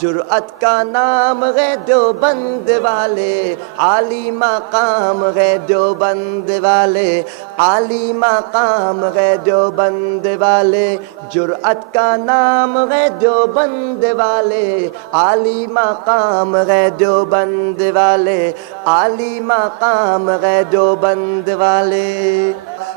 جرأت کا نام ہے دیوبند والے، عالی مقام ہے دیوبند والے، عالی مقام ہے دیوبند والے، جرأت کا نام ہے دیوبند والے، عالی مقام ہے دیوبند والے، عالی مقام ہے دیوبند والے۔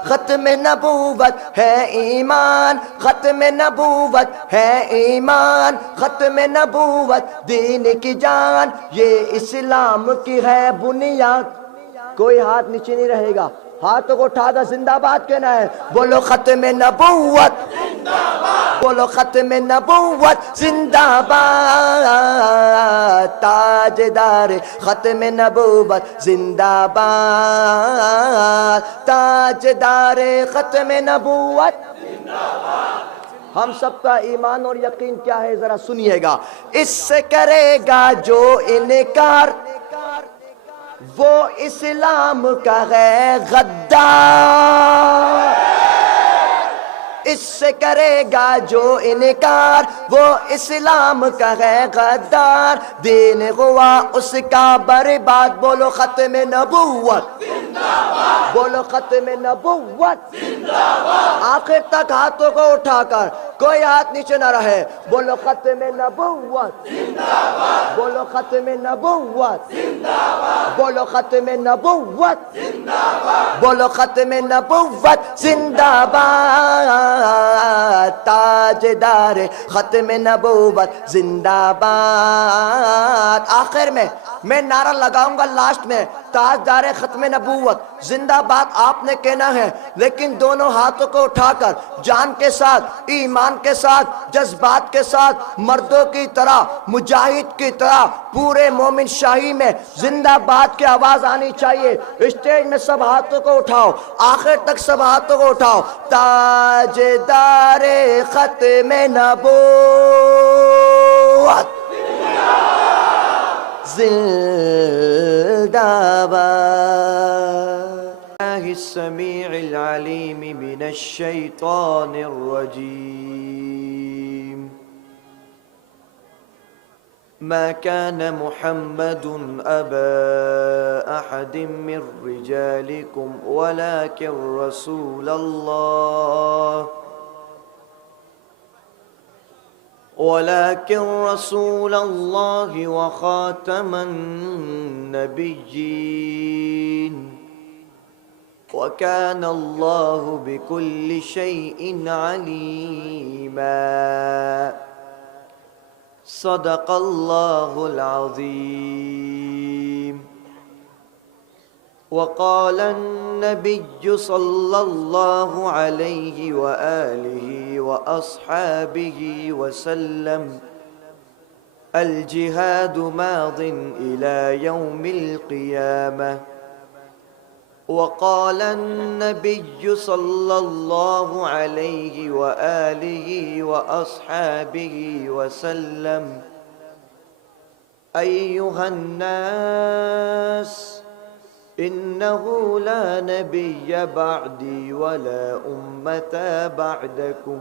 ختم نبوت ہے ایمان، ختم نبوت ہے ایمان، ختم نبوت دین کی جان، یہ اسلام کی ہے بنیاد۔ کوئی ہاتھ نیچے نہیں رہے گا، ہاتھوں کو اٹھا کر زندہ باد کہنا ہے، بولو ختم نبوت، بولو ختم نبوت زندہ باد، تاجدار ختم نبوت زندہ باد، تاجدار ختم نبوت زندہ باد۔ ہم سب کا ایمان اور یقین کیا ہے ذرا سنیے گا، اس سے کرے گا جو انکار وہ اسلام کا ہے غدار، اس سے کرے گا جو انکار وہ اسلام کا ہے غدار، دین ہوا اس کا برباد، بولو ختم نبوت زندہ باد، بولو ختم نبوت زندہ باد۔ آخر تک ہاتھوں کو اٹھا کر، کوئی ہاتھ نیچے نہ رہے، بولو ختم نبوت زندہ باد، بولو ختم نبوت زندہ باد، بولو ختم نبوت زندہ باد، بولو ختم نبوت زندہ باد، تاجدار ختم نبوت زندہ باد۔ آخر میں نعرہ لگاؤں گا لاسٹ میں، تاجدار ختم نبوت زندہ باد آپ نے کہنا ہے، لیکن دونوں ہاتھوں کو اٹھا کر جان کے ساتھ، ایمان کے ساتھ، جذبات کے ساتھ، مردوں کی طرح، مجاہد کی طرح، پورے مومن شاہی میں زندہ باد کی آواز آنی چاہیے۔ اسٹیج میں سب ہاتھوں کو اٹھاؤ، آخر تک سب ہاتھوں کو اٹھاؤ، تاجدار ختم نبوت زندہ باد۔ السمیع العلیم من الشیطان الرجیم، ما كان محمد أبا أحد من رجالكم ولكن رسول الله وخاتم النبيين، وكان الله بكل شيء عليما، صدق الله العظيم۔ وقال النبي صلى الله عليه وآله وأصحابه وسلم، الجهاد ماض إلى يوم القيامة۔ وقال النبي صلى الله عليه وآله وأصحابه وسلم، أيها الناس، إنه لا نبي بعدي ولا أمة بعدكم،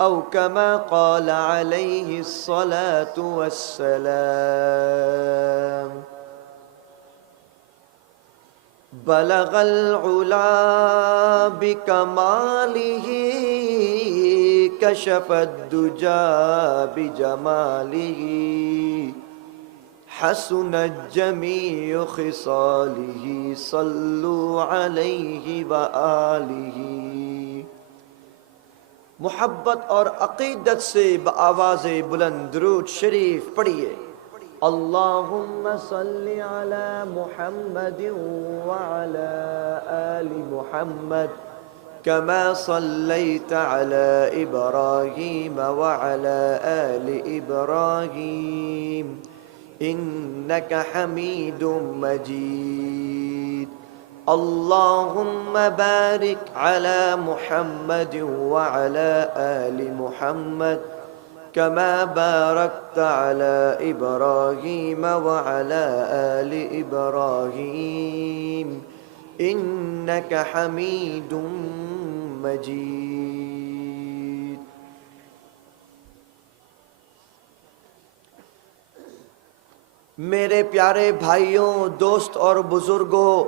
أو كما قال عليه الصلاة والسلام۔ بلغ العلا بكماله، كشف الدجى بجماله، حسنت جميع خصاله، صلوا عليه وآله۔ محبت اور عقیدت سے بآواز بلند درود شریف پڑھیے، اللہم صلی علی محمد وعلی آل محمد، كما صليت على إبراهيم وعلى آل إبراهيم إنك حميد مجيد، اللهم بارك على محمد وعلى آل محمد، كما باركت على إبراهيم وعلى آل إبراهيم إنك حميد مجيد۔ میرے پیارے بھائیوں، دوست اور بزرگوں،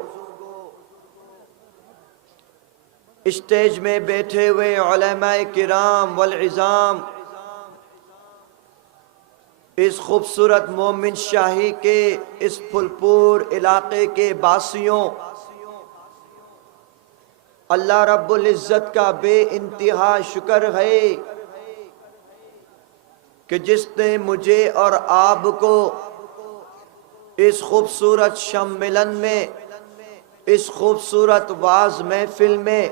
اسٹیج میں بیٹھے ہوئے علماء کرام والعظام، اس خوبصورت مومن شاہی کے اس پھلپور علاقے کے باسیوں، اللہ رب العزت کا بے انتہا شکر ہے کہ جس نے مجھے اور آپ کو اس خوبصورت شم ملن میں، اس خوبصورت واعظ محفل میں،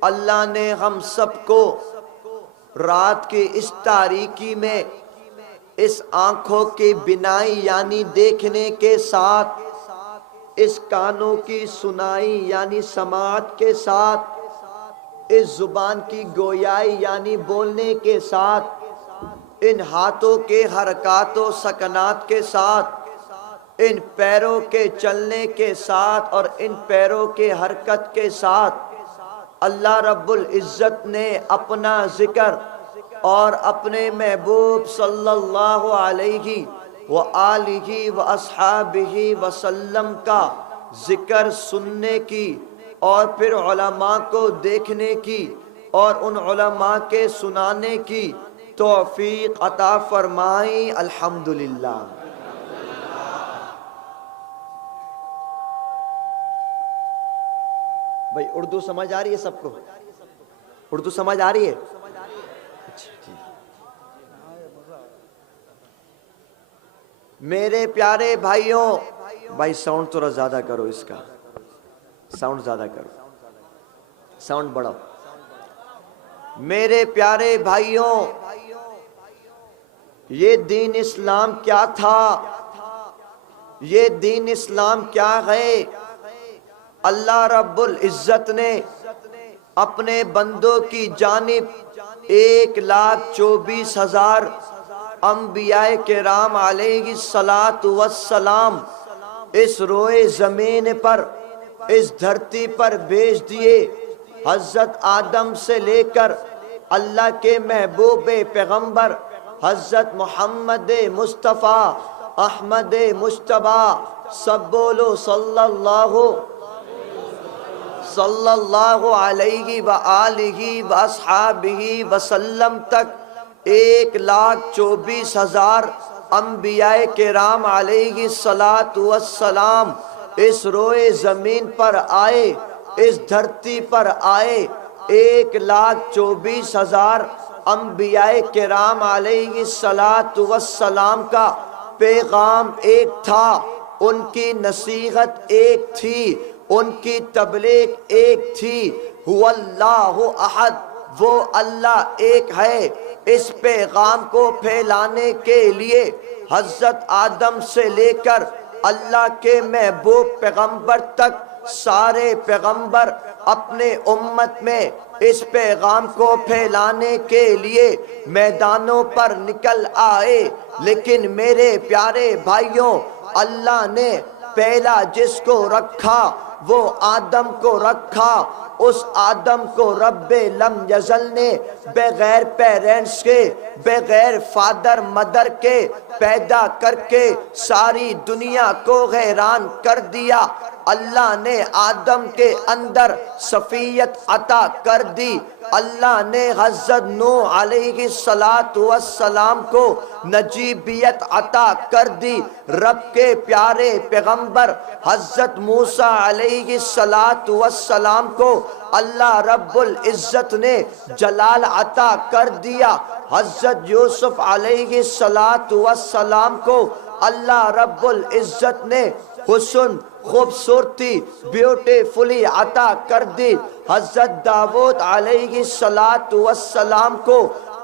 اللہ نے ہم سب کو رات کی اس تاریکی میں اس آنکھوں کی بینائی یعنی دیکھنے کے ساتھ، اس کانوں کی سنائی یعنی سماعت کے ساتھ، اس زبان کی گویائی یعنی بولنے کے ساتھ، ان ہاتھوں کے حرکات و سکنات کے ساتھ، ان پیروں کے چلنے کے ساتھ اور ان پیروں کے حرکت کے ساتھ اللہ رب العزت نے اپنا ذکر اور اپنے محبوب صلی اللہ علیہ وآلہ واصحابہ وسلم کا ذکر سننے کی اور پھر علماء کو دیکھنے کی اور ان علماء کے سنانے کی توفیق عطا فرمائی، الحمدللہ۔ بھائی اردو سمجھ آ رہی ہے سب کو؟ اردو سمجھ آ رہی ہے؟ میرے پیارے بھائیوں، بھائی ساؤنڈ تھوڑا زیادہ کرو، اس کا ساؤنڈ زیادہ کرو، ساؤنڈ بڑھاؤ۔ میرے پیارے بھائیوں، یہ دین اسلام کیا تھا، یہ دین اسلام کیا ہے؟ اللہ رب العزت نے اپنے بندوں کی جانب 1,24,000 انبیاء کرام علیہ السلام اس روئے زمین پر، اس دھرتی پر بھیج دیے۔ حضرت آدم سے لے کر اللہ کے محبوب پیغمبر حضرت محمد مصطفیٰ احمد مجتبیٰ، سب بولو صلی اللہ علیہ وآلہ واصحابہ وسلم تک 1,24,000 انبیاء کرام علیہ السلام اس روئے زمین پر آئے، اس دھرتی پر آئے۔ 1,24,000 انبیاء کرام علیہ السلام کا پیغام ایک تھا، ان کی نصیحت ایک تھی، ان کی تبلیغ ایک تھی، هو اللہ احد، وہ اللہ ایک ہے۔ اس پیغام کو پھیلانے کے لیے حضرت آدم سے لے کر اللہ کے محبوب پیغمبر تک سارے پیغمبر اپنے امت میں اس پیغام کو پھیلانے کے لیے میدانوں پر نکل آئے۔ لیکن میرے پیارے بھائیوں، اللہ نے پہلا جس کو رکھا وہ آدم کو رکھا۔ اس آدم کو رب لم یزل نے بغیر پیرنٹس کے، بغیر فادر مدر کے پیدا کر کے ساری دنیا کو حیران کر دیا۔ اللہ نے آدم کے اندر صفیت عطا کر دی۔ اللہ نے حضرت نوح علیہ السلام کو نجیبیت عطا کر دی۔ رب کے پیارے پیغمبر حضرت موسیٰ علیہ السلام کو اللہ رب العزت نے جلال عطا کر دیا۔ حضرت یوسف علیہ السلام کو اللہ رب العزت نے حسن، خوبصورتی، بیوٹیفلی عطا کر دی۔ حضرت داؤد علیہ السلام کو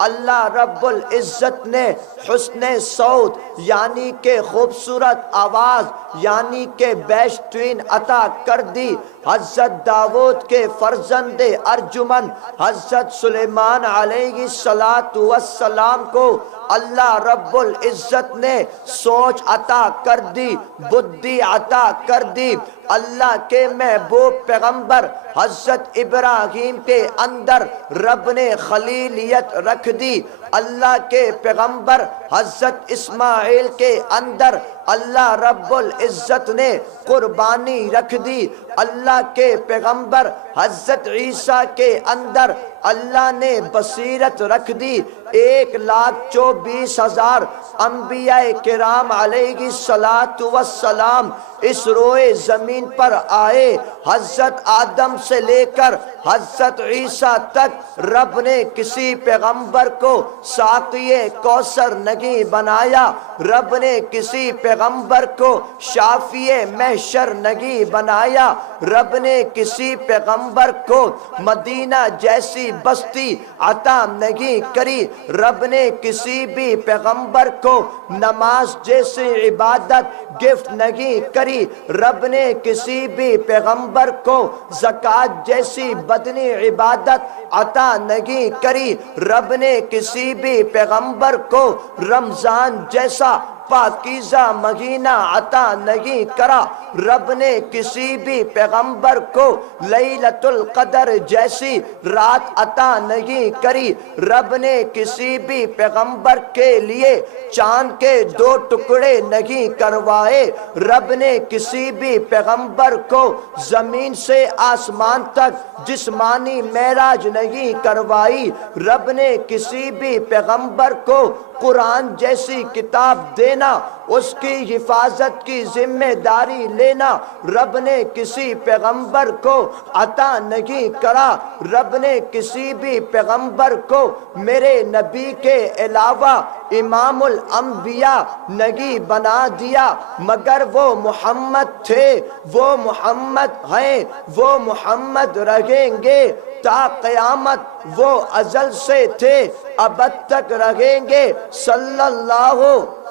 اللہ رب العزت نے حسن صوت یعنی کہ خوبصورت آواز یعنی کہ بیشترین عطا کر دی۔ حضرت داؤد کے فرزند ارجمن حضرت سلیمان علیہ السلام کو اللہ رب العزت نے سوچ عطا کر دی، بدھی عطا کر دی۔ اللہ کے محبوب پیغمبر حضرت ابراہیم کے اندر رب نے خلیلیت رکھ دی۔ اللہ کے پیغمبر حضرت اسماعیل کے اندر اللہ رب العزت نے قربانی رکھ دی۔ اللہ کے پیغمبر حضرت عیسیٰ کے اندر اللہ نے بصیرت رکھ دی۔ 1,24,000 انبیاء کرام علیہ السلام اس روئے زمین پر آئے۔ حضرت آدم سے لے کر حضرت عیسیٰ تک رب نے کسی پیغمبر کو ساقی کوثر نہیں بنایا، رب نے کسی پیغمبر کو شافی محشر نہیں بنایا، رب نے کسی پیغمبر کو مدینہ جیسی بستی عطا نہیں کری، رب نے کسی بھی پیغمبر کو نماز جیسی عبادت گفٹ نہیں کری، رب نے کسی بھی پیغمبر کو زکوٰۃ جیسی بدنی عبادت عطا نہیں کری، رب نے کسی بھی پیغمبر کو رمضان جیسا پاکیزہ مہینہ عطا نہیں کرا، رب نے کسی بھی پیغمبر کو لیلۃ القدر جیسی رات عطا نہیں کری، رب نے کسی بھی پیغمبر کے لیے چاند کے 2 ٹکڑے نہیں کروائے، رب نے کسی بھی پیغمبر کو زمین سے آسمان تک جسمانی معراج نہیں کروائی، رب نے کسی بھی پیغمبر کو قرآن جیسی کتاب دینا، اس کی حفاظت کی ذمہ داری لینا رب نے کسی پیغمبر کو عطا نہیں کرا، رب نے کسی بھی پیغمبر کو میرے نبی کے علاوہ امام الانبیاء نہیں بنا دیا، مگر وہ محمد تھے، وہ محمد ہیں، وہ محمد رہیں گے تا قیامت، وہ ازل سے تھے ابد تک رہیں گے، صلی اللہ علیہ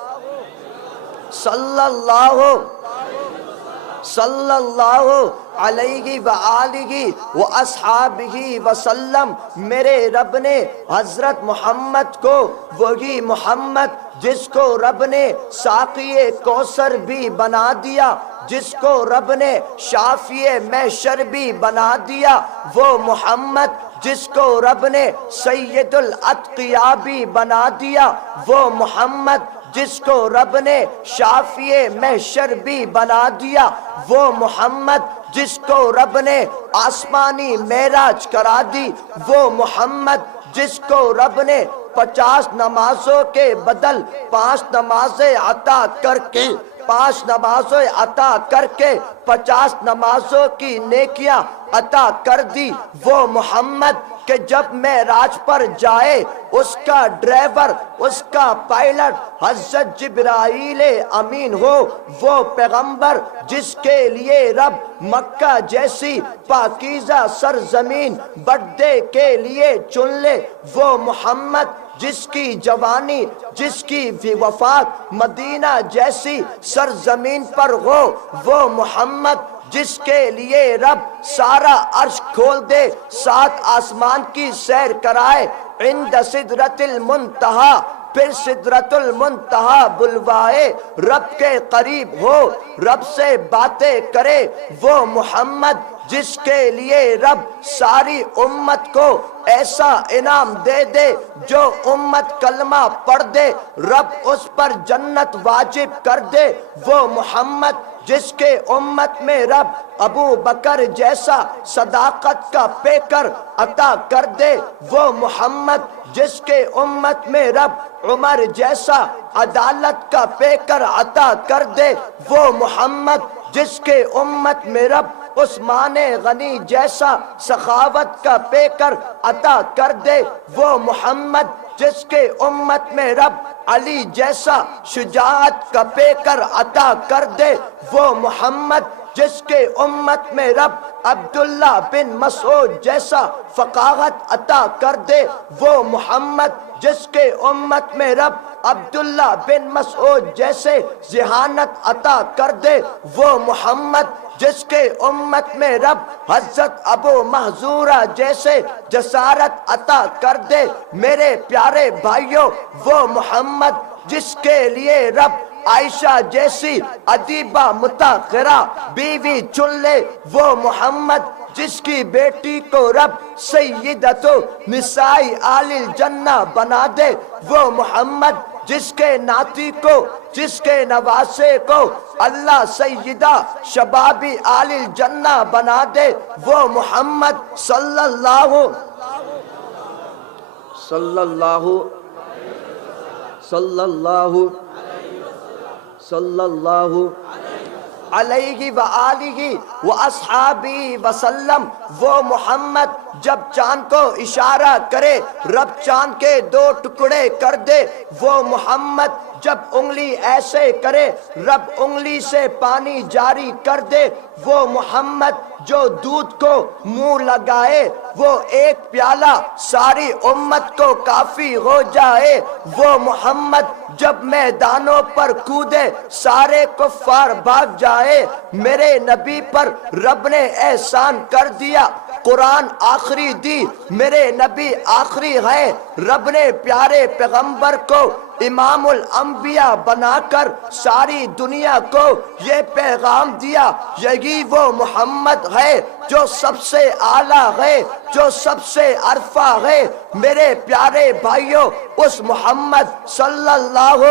وآلہ واصحابہ وسلم۔ میرے رب نے حضرت محمد کو وہی محمد جس کو رب نے ساقی کوثر بھی بنا دیا، جس کو رب نے شافی محشر بھی بنا دیا، وہ محمد جس کو رب نے سید الاتقیاء بھی بنا دیا، وہ محمد جس کو رب نے شافی محشر بھی بنا دیا، وہ محمد جس کو رب نے آسمانی معراج کرا دی، وہ محمد جس کو رب نے 50 نمازوں کے بدل 5 نمازیں عطا کر کے 5 نمازیں عطا کر کے 50 نمازوں کی نیکیاں عطا کر دی، وہ محمد کہ جب معراج پر جائے اس کا ڈرائیور، اس کا پائلٹ حضرت جبرائیل امین ہو، وہ پیغمبر جس کے لیے رب مکہ جیسی پاکیزہ سرزمین برڈے کے لیے چن لے، وہ محمد جس کی جوانی، جس کی وفات مدینہ جیسی سرزمین پر ہو، وہ محمد جس کے لیے رب سارا عرش کھول دے، 7 آسمان کی سیر کرائے، عند سدرۃ المنتہا، پھر سدرۃ المنتہا بلوائے، رب کے قریب ہو، رب سے باتیں کرے، وہ محمد جس کے لیے رب ساری امت کو ایسا انعام دے دے، جو امت کلمہ پڑھ دے رب اس پر جنت واجب کر دے، وہ محمد جس کے امت میں رب ابو بکر جیسا صداقت کا پیکر عطا کر دے، وہ محمد جس کے امت میں رب عمر جیسا عدالت کا پیکر عطا کر دے، وہ محمد جس کے امت میں رب عثمان غنی جیسا سخاوت کا پیکر عطا کر دے، وہ محمد جس کے امت میں رب علی جیسا شجاعت کا پیکر عطا کر دے، وہ محمد جس کے امت میں رب عبداللہ بن مسعود جیسا فقاہت عطا کر دے، وہ محمد جس کے امت میں رب عبداللہ بن مسعود جیسے ذہانت عطا کر دے وہ محمد، جس کے امت میں رب حضرت ابو محذورہ جیسے جسارت عطا کر دے میرے پیارے بھائیوں وہ محمد، جس کے لیے رب عائشہ جیسی ادیبہ متاخرہ بیوی چن لے وہ محمد، جس کی بیٹی کو رب سیدۃ نساء آل الجنہ بنا دے وہ محمد، جس کے ناتی کو، جس کے نواسے کو اللہ سیدہ شباب آل الجنہ بنا دے وہ محمد صلی اللہ علیہ وآلہ واصحابہ وسلم وہ محمد، جب چاند کو اشارہ کرے رب چاند کے دو ٹکڑے کر دے وہ محمد، جب انگلی ایسے کرے رب انگلی سے پانی جاری کر دے وہ محمد، جو دودھ کو منہ لگائے وہ ایک پیالہ ساری امت کو کافی ہو جائے وہ محمد، جب میدانوں پر کودے سارے کفار بھاگ جائے میرے نبی پر رب نے احسان کر دیا، قرآن آخری دی میرے نبی آخری ہے، رب نے پیارے پیغمبر کو امام الانبیاء بنا کر ساری دنیا کو یہ پیغام دیا، یہی وہ محمد ہے جو سب سے اعلیٰ ہے، جو سب سے عرفہ ہے میرے پیارے بھائیوں، اس محمد صلی اللہ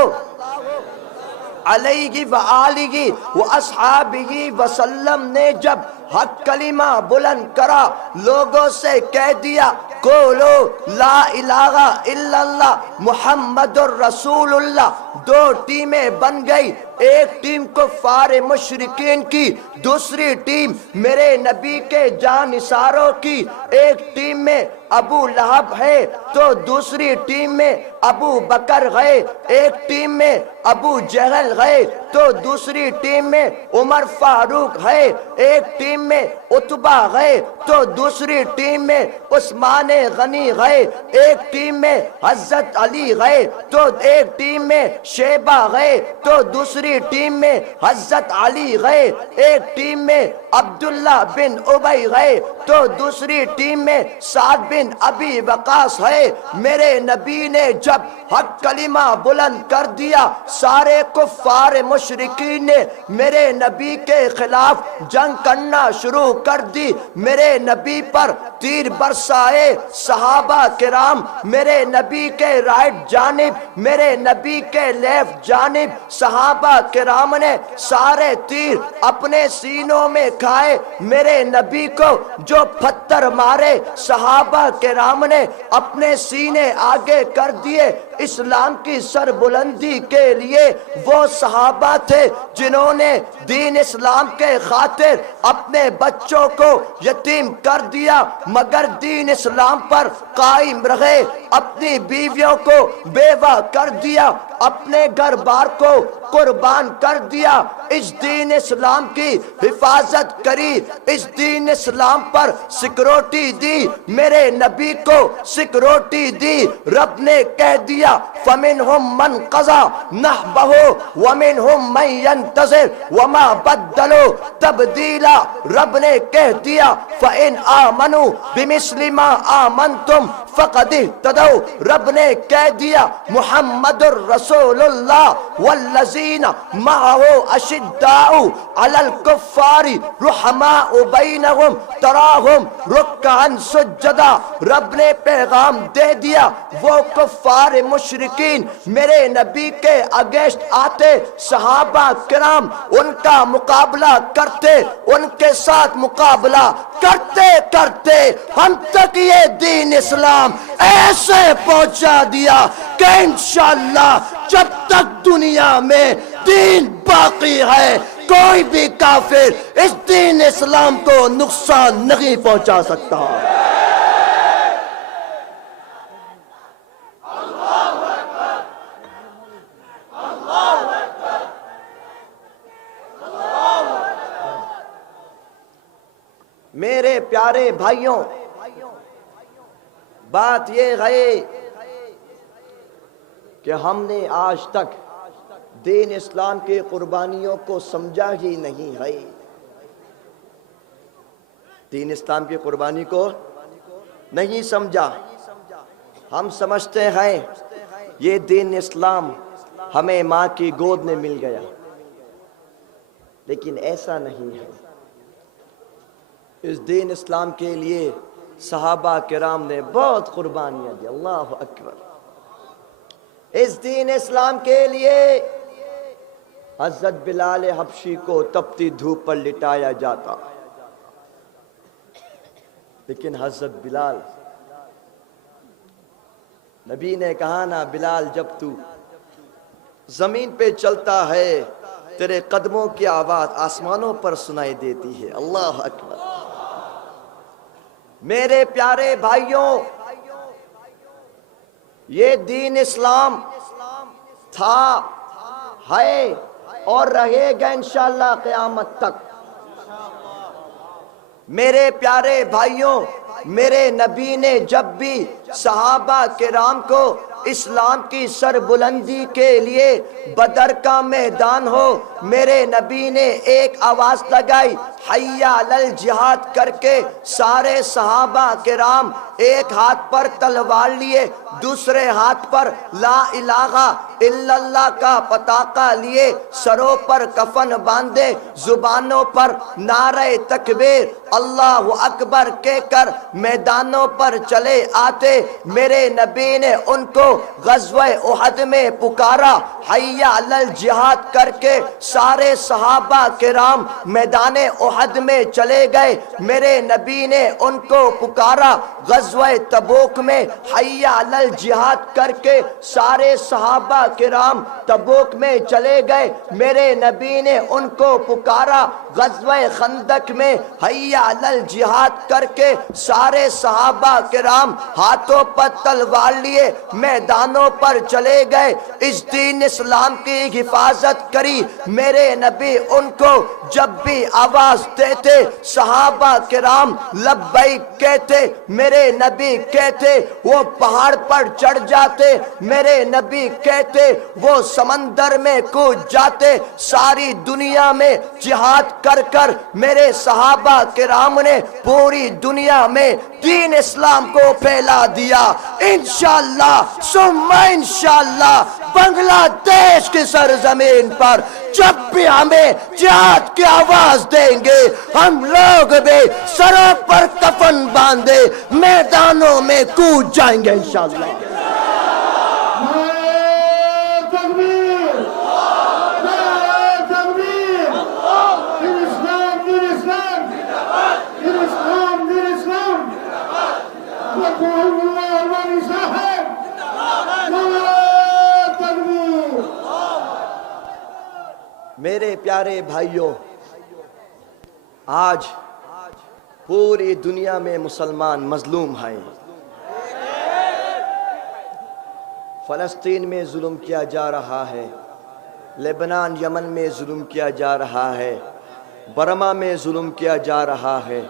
علیہ وآلہ واصحابہ وسلم نے جب حق کلمہ بلند کرا لوگوں سے کہہ دیا قولو لا الہ الا اللہ محمد الرسول اللہ، دو ٹیمیں بن گئی، ایک ٹیم کفار مشرکین کی، دوسری ٹیم میرے نبی کے جانثاروں کی، ایک ٹیم میں ابو لہب ہے تو دوسری ٹیم میں ابو بکر ہے، ایک ٹیم میں ابو جہل ہے تو دوسری ٹیم میں عمر فاروق ہے، ایک ٹیم میں عتبہ ہے تو دوسری ٹیم میں عثمان غنی ہے، ایک ٹیم میں حضرت علی ہے تو ایک ٹیم میں شیبہ ہے تو دوسری ٹیم میں حضرت علی ہے، ایک ٹیم میں عبداللہ بن ابی ہے تو دوسری ٹیم میں سعد بن ابی وقاص ہے، میرے نبی نے جب حق کلمہ بلند کر دیا سارے کفار مشرکین نے میرے نبی کے خلاف جنگ کرنا شروع کر دی، میرے نبی پر تیر برسائے صحابہ کرام میرے نبی کے رائٹ جانب، میرے نبی کے لیفٹ جانب صحابہ کرام نے سارے تیر اپنے سینوں میں کھائے، میرے نبی کو جو پتھر مارے صحابہ کرام نے اپنے سینے آگے کر دیے، اسلام کی سربلندی کے لیے وہ صحابہ تھے جنہوں نے دین اسلام کے خاطر اپنے بچوں کو یتیم کر دیا مگر دین اسلام پر قائم رہے، اپنی بیویوں کو بیوہ کر دیا، اپنے گھر بار کو قربان کر دیا، اس دین اسلام کی حفاظت کری، اس دین اسلام پر سیکورٹی دی، میرے نبی کو سیکورٹی دی، رب نے کہہ دیا فَمِنْهُمْ مَنْ قَضَى نَحْبَهُ وَمِنْهُمْ مَنْ يَنْتَظِرُ وَمَا بَدَّلُوا تَبْدِيلًا، رب نے کہہ دیا فَإِنْ آمَنُوا بِمِثْلِ مَا آمَنْتُمْ فَقَدِ اهْتَدَوْا، رب نے کہہ دیا محمد الرسول اللہ والذین معه اشداء علی الکفار رحماء بینہم تراہم رکعا سجدا، رب نے پیغام دے دیا وہ کفار مشرکین میرے نبی کے اگینسٹ آتے، صحابہ کرام ان کا مقابلہ کرتے، ان کے ساتھ مقابلہ کرتے کرتے ہم تک یہ دین اسلام ایسے پہنچا دیا کہ انشاءاللہ جب تک دنیا میں دین باقی ہے کوئی بھی کافر اس دین اسلام کو نقصان نہیں پہنچا سکتا۔ میرے پیارے بھائیوں، بات یہ ہے کہ ہم نے آج تک دین اسلام کے قربانیوں کو سمجھا ہی نہیں ہے. دین اسلام کی قربانی کو نہیں سمجھا. ہم سمجھتے ہیں یہ دین اسلام ہمیں ماں کی گود میں مل گیا، لیکن ایسا نہیں ہے. اس دین اسلام کے لیے صحابہ کرام نے بہت قربانیاں دی. اللہ اکبر. اس دین اسلام کے لیے حضرت بلال حبشی کو تپتی دھوپ پر لٹایا جاتا، لیکن حضرت بلال، نبی نے کہا نا بلال جب تو زمین پہ چلتا ہے تیرے قدموں کی آواز آسمانوں پر سنائی دیتی ہے. اللہ اکبر. میرے پیارے بھائیوں، یہ دین اسلام تھا، ہے اور رہے گا انشاءاللہ قیامت تک. میرے پیارے بھائیوں، میرے نبی نے جب بھی صحابہ کرام کو اسلام کی سربلندی کے لیے بدر کا میدان ہو، میرے نبی نے ایک آواز لگائی حی علی الجہاد کر کے سارے صحابہ کرام ایک ہاتھ پر تلوار لیے، دوسرے ہاتھ پر لا الہ الا اللہ کا پتاقہ لیے، سروں پر کفن باندھے، زبانوں پر نعرہ تکبیر اللہ اکبر کہہ کر میدانوں پر چلے آتے. میرے نبی نے ان کو غزوہ احد میں پکارا، حی علی الجہاد کر کے سارے صحابہ کرام میدان احد میں چلے گئے. میرے نبی نے ان کو پکارا غزوہ تبوک میں، حی علی الجہاد کر کے سارے صحابہ کرام تبوک میں چلے گئے. میرے نبی نے ان کو پکارا غزوہ خندق میں، حی علی الجہاد کر کے سارے صحابہ کرام ہاتھوں پر تلوار لیے میدانوں پر چلے گئے. اس دین اسلام کی حفاظت کری. میرے نبی ان کو جب بھی آواز دیتے صحابہ کرام لبیک کہتے، میرے نبی کہتے وہ پہاڑ پر چڑھ جاتے، میرے نبی کہتے وہ سمندر میں کود جاتے. ساری دنیا میں جہاد کر کر میرے صحابہ کرام نے پوری دنیا میں دین اسلام کو پھیلا دیا. انشاءاللہ ثم انشاءاللہ بنگلہ دیش کی سرزمین پر جب بھی ہمیں جہاد کی آواز دیں گے، ہم لوگ بھی سروں پر کفن باندھے میدانوں میں کود جائیں گے انشاءاللہ. میرے پیارے بھائیوں، آج پوری دنیا میں مسلمان مظلوم ہیں. فلسطین میں ظلم کیا جا رہا ہے، لبنان یمن میں ظلم کیا جا رہا ہے، برما میں ظلم کیا جا رہا ہے،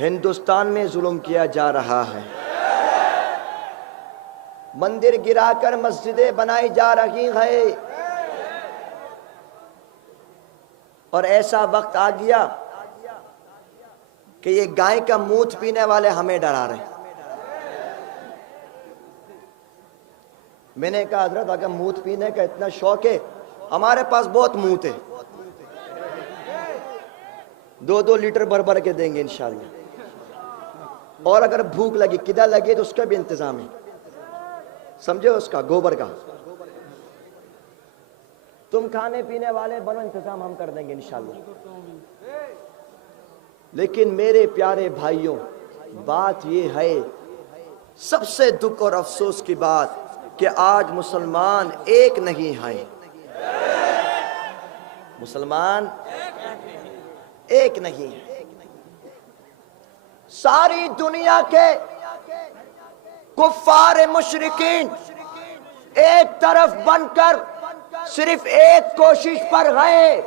ہندوستان میں ظلم کیا جا رہا ہے. مندر گرا کر مسجدیں بنائی جا رہی ہیں، اور ایسا وقت آ گیا کہ یہ گائے کا منہ پینے والے ہمیں ڈرا رہے ہیں. میں نے کہا حضرت اگر منہ پینے کا اتنا شوق ہے، ہمارے پاس بہت منہ ہے، 2 لیٹر بھر کے دیں گے انشاءاللہ. اور اگر بھوک لگی کدھر لگی تو اس کا بھی انتظام ہے، سمجھے، اس کا گوبر کا. تم کھانے پینے والے بنو، انتظام ہم کر دیں گے انشاءاللہ. لیکن میرے پیارے بھائیوں، بات یہ ہے، سب سے دکھ اور افسوس کی بات کہ آج مسلمان ایک نہیں ہیں. مسلمان ایک نہیں ہیں. ساری دنیا کے کفار مشرکین ایک طرف بن کر صرف ایک کوشش پر گئے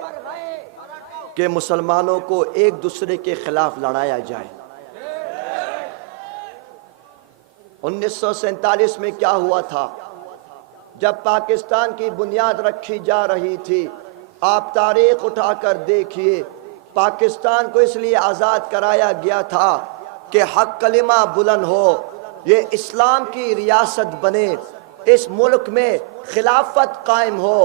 کہ مسلمانوں کو ایک دوسرے کے خلاف لڑایا جائے. 1947 میں کیا ہوا تھا جب پاکستان کی بنیاد رکھی جا رہی تھی، آپ تاریخ اٹھا کر دیکھیے، پاکستان کو اس لیے آزاد کرایا گیا تھا کہ حق کلمہ بلند ہو، یہ اسلام کی ریاست بنے، اس ملک میں خلافت قائم ہو۔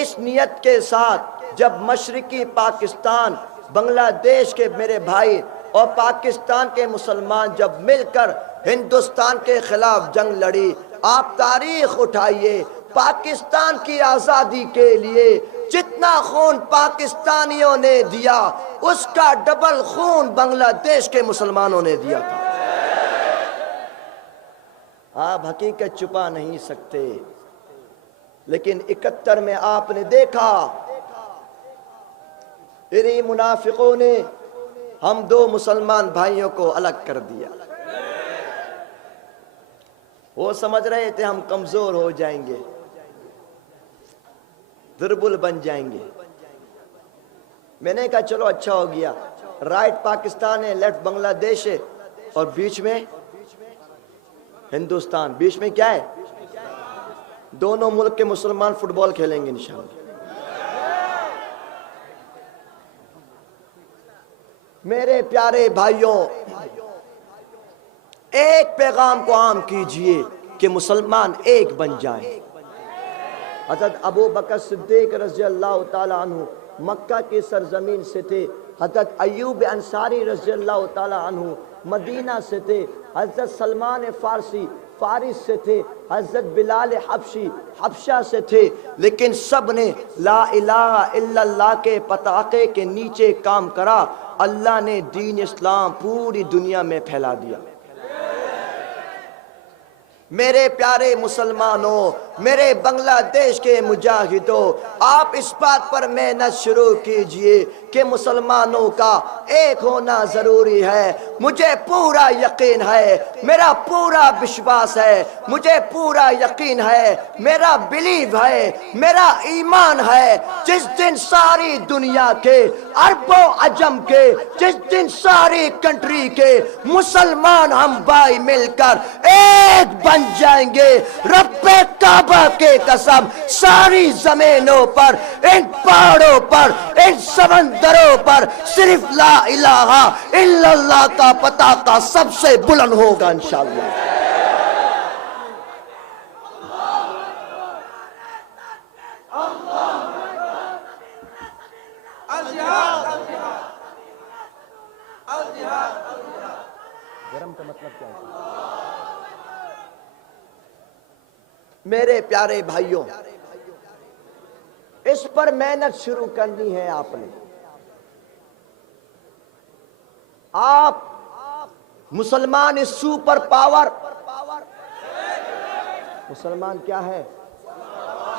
اس نیت کے ساتھ جب مشرقی پاکستان، بنگلہ دیش کے میرے بھائی اور پاکستان کے مسلمان جب مل کر ہندوستان کے خلاف جنگ لڑی، آپ تاریخ اٹھائیے، پاکستان کی آزادی کے لیے جتنا خون پاکستانیوں نے دیا اس کا ڈبل خون بنگلہ دیش کے مسلمانوں نے دیا تھا۔ آپ حقیقت چھپا نہیں سکتے، لیکن 71 میں آپ نے دیکھا انہی منافقوں نے ہم دو مسلمان بھائیوں کو الگ کر دیا۔ وہ سمجھ رہے تھے ہم کمزور ہو جائیں گے، دربل بن جائیں گے۔ میں نے کہا چلو اچھا ہو گیا، رائٹ پاکستان ہے، لیفٹ بنگلہ دیش ہے، اور بیچ میں ہندوستان، بیچ میں کیا ہے؟ دونوں ملک کے مسلمان فٹ بال کھیلیں گے انشاءاللہ۔ میرے پیارے بھائیوں، ایک پیغام کو عام کیجئے کہ مسلمان ایک بن جائیں۔ حضرت ابو بکر صدیق رضی اللہ تعالی عنہ مکہ کی سرزمین سے تھے، حضرت ایوب انصاری رضی اللہ تعالی عنہ مدینہ سے تھے، حضرت سلمان فارسی فارس سے تھے، حضرت بلال حبشی حبشہ سے تھے، لیکن سب نے لا الہ الا اللہ کے پتاقے کے نیچے کام کرا، اللہ نے دین اسلام پوری دنیا میں پھیلا دیا۔ میرے پیارے مسلمانوں، میرے بنگلہ دیش کے مجاہدوں، آپ اس بات پر محنت شروع کیجئے کہ مسلمانوں کا ایک ہونا ضروری ہے۔ مجھے پورا یقین ہے، میرا پورا وشواس ہے، مجھے پورا یقین ہے، میرا بلیو ہے، میرا ایمان ہے، جس دن ساری دنیا کے عرب و عجم کے، جس دن ساری کنٹری کے مسلمان ہم بھائی مل کر ایک بن جائیں گے، رب کعبہ کے قسم ساری زمینوں پر، ان پہاڑوں پر، ان سمندروں پر صرف لا الہ الا اللہ کا پتاقہ سب سے بلند ہوگا انشاءاللہ۔ گرم کا مطلب کیا ہے؟ میرے پیارے بھائیوں، اس پر محنت شروع کرنی ہے آپ نے۔ آپ مسلمان اس سپر پاور، مسلمان کیا ہے؟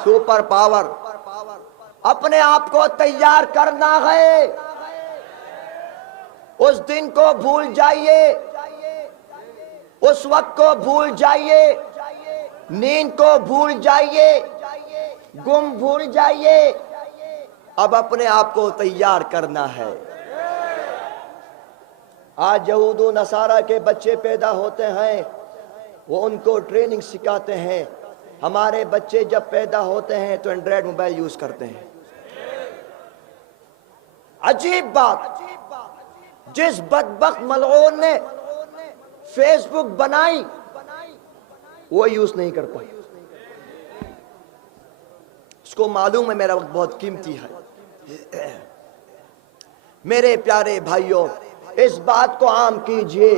سپر پاور، اپنے آپ کو تیار کرنا ہے۔ اس دن کو بھول جائیے، اس وقت کو بھول جائیے، نیند کو بھول جائیے، گم بھول جائیے، اب اپنے آپ کو تیار کرنا ہے۔ آج یہود و نصارہ کے بچے پیدا ہوتے ہیں، وہ ان کو ٹریننگ سکھاتے ہیں۔ ہمارے بچے جب پیدا ہوتے ہیں تو اینڈرائیڈ موبائل یوز کرتے ہیں۔ عجیب بات، جس بدبخت ملعون نے فیس بک بنائی وہ یوز نہیں کرتا، اس کو معلوم ہے میرا وقت بہت قیمتی ہے۔ میرے پیارے بھائیوں، اس بات کو عام کیجئے،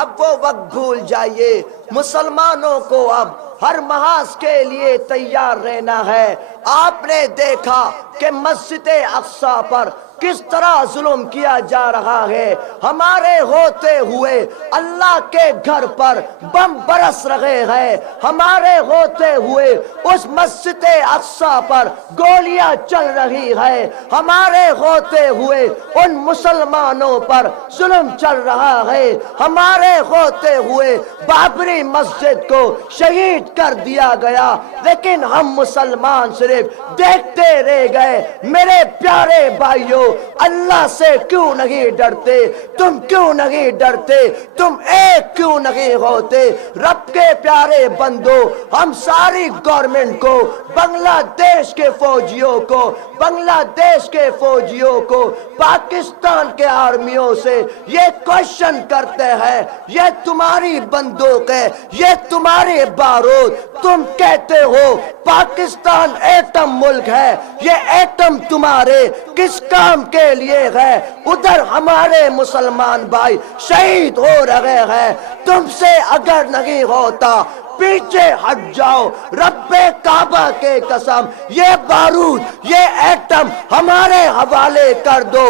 اب وہ وقت بھول جائیے، مسلمانوں کو اب ہر محاذ کے لیے تیار رہنا ہے۔ آپ نے دیکھا کہ مسجد اقصی پر کس طرح ظلم کیا جا رہا ہے، ہمارے ہوتے ہوئے اللہ کے گھر پر بم برس رہے ہیں، ہمارے ہوتے ہوئے اس مسجد اقصی پر گولیاں چل رہی ہے، ہمارے ہوتے ہوئے ان مسلمانوں پر ظلم چل رہا ہے، ہمارے ہوتے ہوئے بابری مسجد کو شہید کر دیا گیا، لیکن ہم مسلمان صرف دیکھتے رہ گئے۔ میرے پیارے بھائیوں، اللہ سے کیوں نہیں ڈرتے؟ تم کیوں نہیں ڈرتے؟ تم ایک کیوں نہیں ہوتے؟ رب کے پیارے بندو، ہم ساری گورنمنٹ کو، بنگلہ دیش کے فوجیوں کو، بنگلہ دیش کے فوجیوں کو، پاکستان کے آرمیوں سے یہ کوشچن کرتے ہیں، یہ تمہاری بندوق ہے، یہ تمہاری بارود، تم کہتے ہو پاکستان ایٹم ملک ہے، یہ ایٹم تمہارے کس کام کے لیے ہے؟ ادھر ہمارے مسلمان بھائی شہید ہو رہے ہیں، تم سے اگر نہیں ہوتا پیچھے ہٹ جاؤ، رب کعبہ کے قسم یہ بارود، یہ ایٹم ہمارے حوالے کر دو،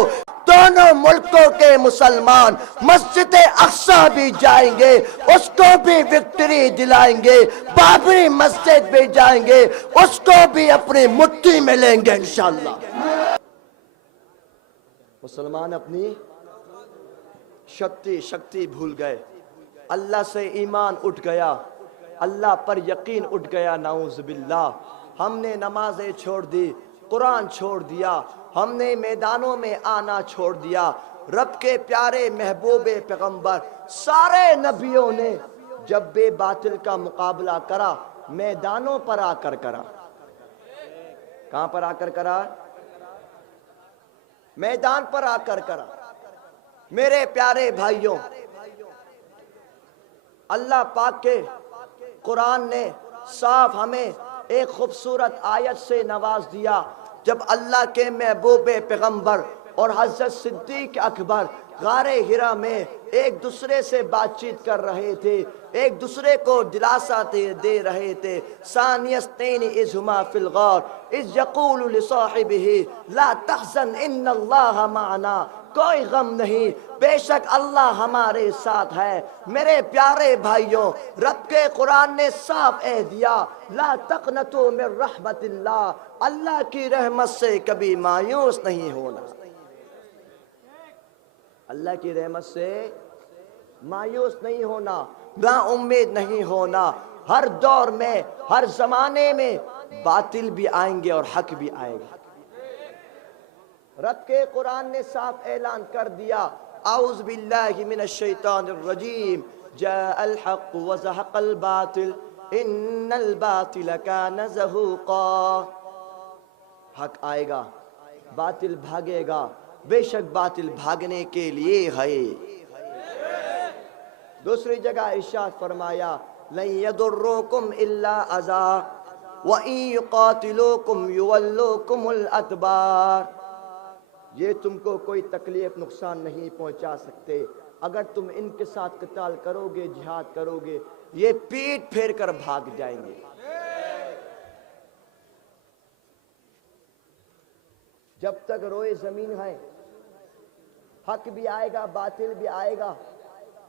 دونوں ملکوں کے مسلمان مسجد اقصی بھی جائیں گے، اس کو بھی وکٹری دلائیں گے، بابری مسجد بھی جائیں گے، اس کو بھی اپنی مٹھی میں لیں گے انشاءاللہ۔ مسلمان اپنی شکتی بھول گئے، اللہ سے ایمان اٹھ گیا، اللہ پر یقین اٹھ گیا، نعوذ باللہ۔ ہم نے نمازیں چھوڑ دی، قرآن چھوڑ دیا، ہم نے میدانوں میں آنا چھوڑ دیا۔ رب کے پیارے محبوب پیغمبر سارے نبیوں نے جب بے باطل کا مقابلہ کرا، میدانوں پر آ کر کرا۔ کہاں پر آ کر کرا؟ میدان پر آ کر کرا۔ میرے پیارے بھائیوں، اللہ پاک کے قرآن نے صاف ہمیں ایک خوبصورت آیت سے نواز دیا، جب اللہ کے محبوب پیغمبر اور حضرت صدیق اکبر غار حرا میں ایک دوسرے سے بات چیت کر رہے تھے، ایک دوسرے کو دلاسا دے رہے تھے۔ ثانی اثنین اذ ہما فی الغار اذ یقول لصاحبہ لا تحزن ان اللہ معنا، کوئی غم نہیں، بے شک اللہ ہمارے ساتھ ہے۔ میرے پیارے بھائیوں، رب کے قرآن نے صاف کہہ دیا، لا تقنطوا من رحمت اللہ، اللہ کی رحمت سے کبھی مایوس نہیں ہونا، اللہ کی رحمت سے مایوس نہیں ہونا، نا امید نہیں ہونا۔ ہر دور میں، ہر زمانے میں باطل بھی آئیں گے اور حق بھی آئے گا۔ رب کے قرآن نے صاف اعلان کر دیا، اعوذ باللہ من الشیطان الرجیم، جاء الحق وزہق الباطل ان الباطل کان زہوقا۔ حق آئے گا، باطل بھاگے گا، بے شک باطل بھاگنے کے لیے ہے۔ دوسری جگہ ارشاد فرمایا، لن یضرکم الا اذی وان یقاتلوکم یولوکم الادبار، یہ تم کو کوئی تکلیف نقصان نہیں پہنچا سکتے، اگر تم ان کے ساتھ قتال کرو گے، جہاد کرو گے، یہ پیٹ پھیر کر بھاگ جائیں گے۔ جب تک روئے زمین ہے، حق بھی آئے گا، باطل بھی آئے گا،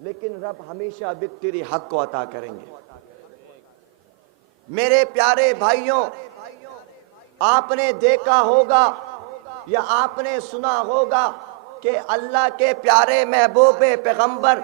لیکن رب ہمیشہ وکٹری حق کو عطا کریں گے۔ میرے پیارے بھائیوں، آپ نے دیکھا ہوگا یا آپ نے سنا ہوگا کہ اللہ کے پیارے محبوب پیغمبر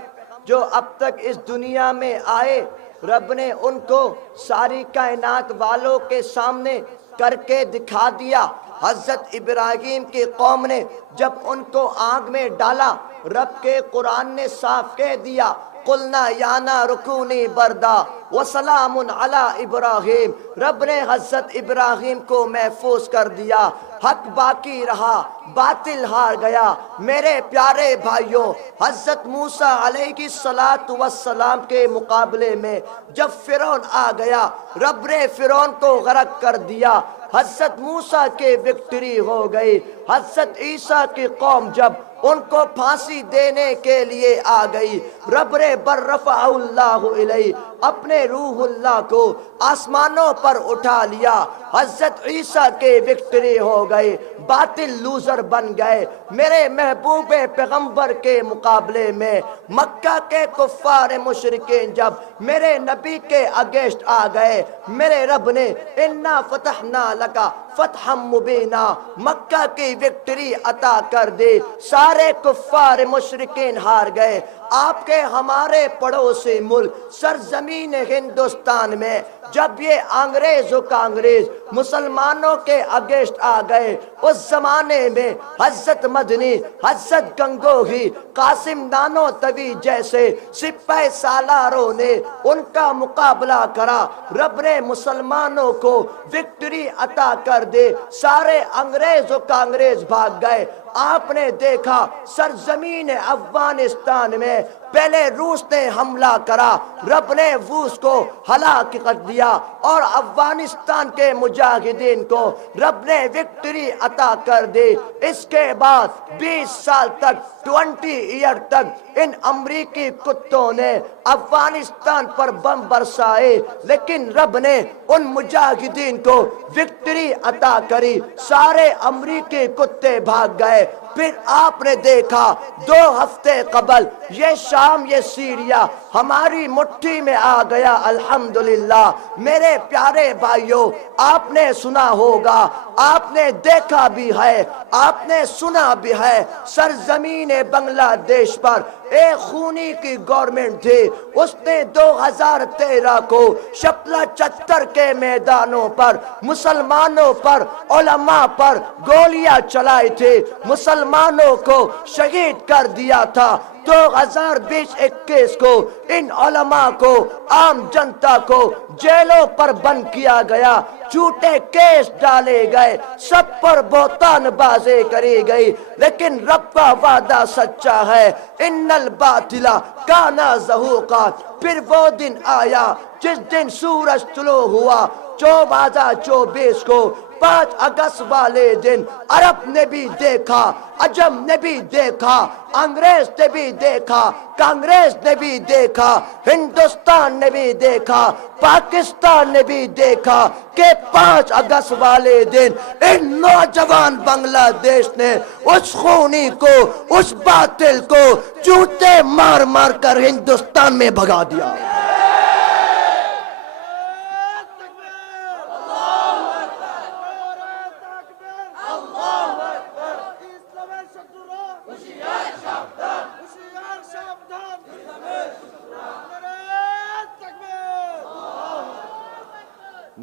جو اب تک اس دنیا میں آئے، رب نے ان کو ساری کائنات والوں کے سامنے کر کے دکھا دیا۔ حضرت ابراہیم کی قوم نے جب ان کو آگ میں ڈالا، رب کے قرآن نے صاف کہہ دیا، قلنا یا نار کونی بردا وسلام علی ابراہیم، رب نے حضرت ابراہیم کو محفوظ کر دیا، حق باقی رہا، باطل ہار گیا۔ میرے پیارے بھائیوں، حضرت موسیٰ علیہ السلام کے مقابلے میں جب فرعون آ گیا، رب نے فرعون کو غرق کر دیا، حضرت موسیٰ کے وکٹری ہو گئی۔ حضرت عیسیٰ کی قوم جب ان کو پھانسی دینے کے لیے آ گئی، رب نے برفع اللہ علیہ اپنے روح اللہ کو آسمانوں پر اٹھا لیا، حضرت عیسیٰ کے وکٹری ہو گئی، باطل لوزر بن گئے۔ میرے محبوب پیغمبر کے مقابلے میں مکہ کے کفار مشرکین جب میرے نبی کے اگینسٹ آ گئے، میرے رب نے انا فتحنا لکا فتحا مبینہ مکہ کی وکٹری عطا کر دی، سارے کفار مشرکین ہار گئے۔ آپ کے ہمارے پڑوسی ملک سرزمین ہندوستان میں جب یہ انگریز و کانگریز مسلمانوں کے اگینسٹ آ گئے، اس زمانے میں حضرت مدنی، حضرت گنگوہی، قاسم نانوتوی جیسے سپاہی سالاروں نے ان کا مقابلہ کرا۔ رب نے مسلمانوں کو وکٹری عطا کر دے، سارے انگریز و کانگریز بھاگ گئے۔ آپ نے دیکھا سرزمین افغانستان میں پہلے روس نے حملہ کرا، رب نے روس کو ہلاک کر دیا، اور افغانستان کے مجاہدین کو رب نے وکٹری عطا کر دی۔ اس کے بعد 20 سال تک، 20 ایئر تک ان امریکی کتوں نے افغانستان پر بم برسائے، لیکن رب نے ان مجاہدین کو وکٹری عطا کری، سارے امریکی کتے بھاگ گئے۔ پھر آپ نے دیکھا 2 ہفتے قبل یہ شام، یہ سیریا ہماری مٹھی میں آ گیا، الحمدللہ۔ میرے پیارے بھائیوں، آپ نے سنا ہوگا، آپ نے دیکھا بھی ہے، آپ نے سنا بھی ہے، سرزمین بنگلہ دیش پر ایک خونی کی گورنمنٹ تھی، اس نے 2013 کو شپلا چتر کے میدانوں پر مسلمانوں پر، علماء پر گولیاں چلائی تھی، مسلمانوں کو شہید کر دیا تھا۔ 2020-21 کو ان علماء کو، عام جنتا کو جیلوں پر بند کیا گیا، جھوٹے کیس ڈالے گئے، سب پر بہتان بازی کری گئی، لیکن رب کا وعدہ سچا ہے، ان الباطل کان زہوقا۔ پھر وہ دن آیا جس دن سورج طلوع ہوا، 2024 کو 5 اگست والے دن عرب نے بھی دیکھا، عجم نے بھی دیکھا، انگریز نے بھی دیکھا، کانگریس نے بھی دیکھا، ہندوستان نے بھی دیکھا، پاکستان نے بھی دیکھا کہ 5 اگست والے دن ان نوجوان بنگلہ دیش نے اس خونی کو، اس باطل کو جوتے مار مار کر ہندوستان میں بھگا دیا۔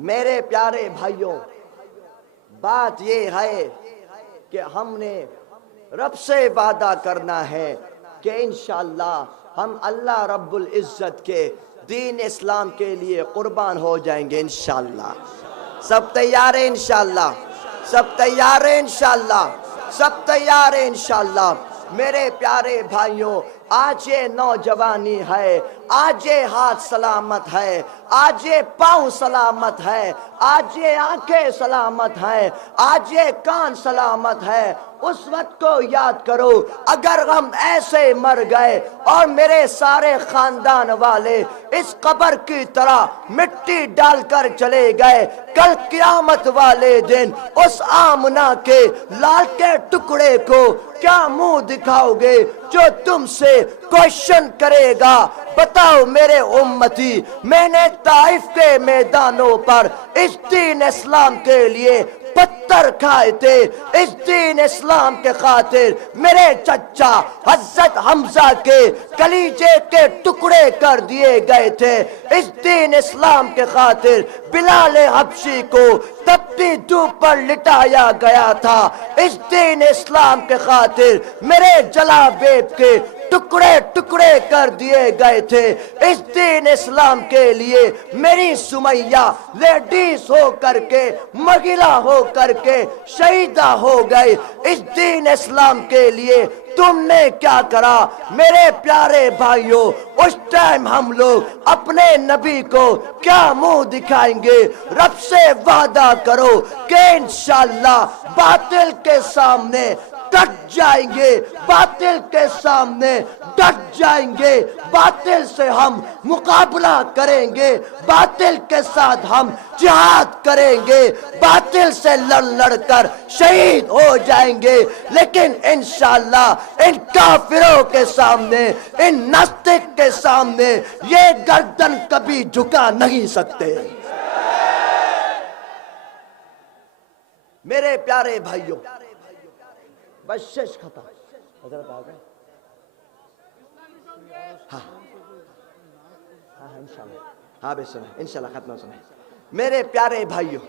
میرے پیارے بھائیوں، بات یہ ہے کہ ہم نے رب سے وعدہ کرنا ہے کہ انشاءاللہ ہم اللہ رب العزت کے دین اسلام کے لیے قربان ہو جائیں گے انشاءاللہ۔ سب تیار ہیں انشاءاللہ؟ سب تیار ہیں انشاءاللہ؟ سب تیار ہیں انشاءاللہ؟ میرے پیارے بھائیوں، آج یہ نوجوانی ہے، آج یہ ہاتھ سلامت ہے، آج یہ پاؤں سلامت ہے، آج یہ آنکھیں سلامت ہیں، آج یہ کان سلامت ہے۔ اس وقت کو یاد کرو، اگر ہم ایسے مر گئے اور میرے سارے خاندان والے اس قبر کی طرح مٹی ڈال کر چلے گئے، کل قیامت والے دن اس آمنہ کے لال کے ٹکڑے کو کیا منہ دکھاؤ گے جو تم سے کوشچن کرے گا؟ بتاؤ میرے امتی، میں نے طائف کے میدانوں پر اس دین اسلام کے لیے پتھر کھائے تھے، اس دین اسلام کے خاطر میرے چچا حضرت حمزہ کے کلیجے کے ٹکڑے کر دیے گئے تھے، اس دین اسلام کے خاطر بلال حبشی کو تپتی دھوپ پر لٹایا گیا تھا، اس دین اسلام کے خاطر میرے جلابیب کے ٹکڑے ٹکڑے کر دیے گئے تھے، اس دین اسلام کے لیے میری سمیہ لیڈیز ہو کر کے، مغیلہ ہو کر کے شہیدہ ہو گئے، اس دین اسلام کے لیے تم نے کیا کرا؟ میرے پیارے بھائیوں، اس ٹائم ہم لوگ اپنے نبی کو کیا منہ دکھائیں گے؟ رب سے وعدہ کرو کہ انشاءاللہ باطل کے سامنے ڈٹ جائیں گے، باطل کے سامنے ڈٹ جائیں گے، باطل سے ہم مقابلہ کریں گے، باطل کے ساتھ ہم جہاد کریں گے، باطل سے لڑ لڑ کر شہید ہو جائیں گے، لیکن انشاءاللہ ان کافروں کے سامنے، ان ناستک کے سامنے یہ گردن کبھی جھکا نہیں سکتے۔ میرے پیارے بھائیوں، بس شش ختم، حضرت آ گئے؟ ہاں انشاءاللہ، ہاں بے سنیں انشاءاللہ ختم سنیں۔ میرے پیارے بھائیوں،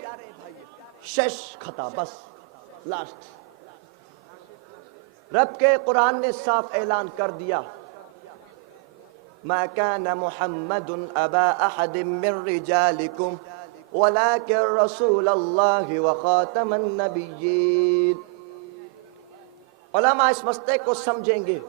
شش خطا بس لاسٹ. رب کے قرآن نے صاف اعلان کر دیا، ما كان محمد ابا احد من رجالكم ولكن رسول اللہ وخاتم النبیین. علماء اس مسئلے کو سمجھیں گے.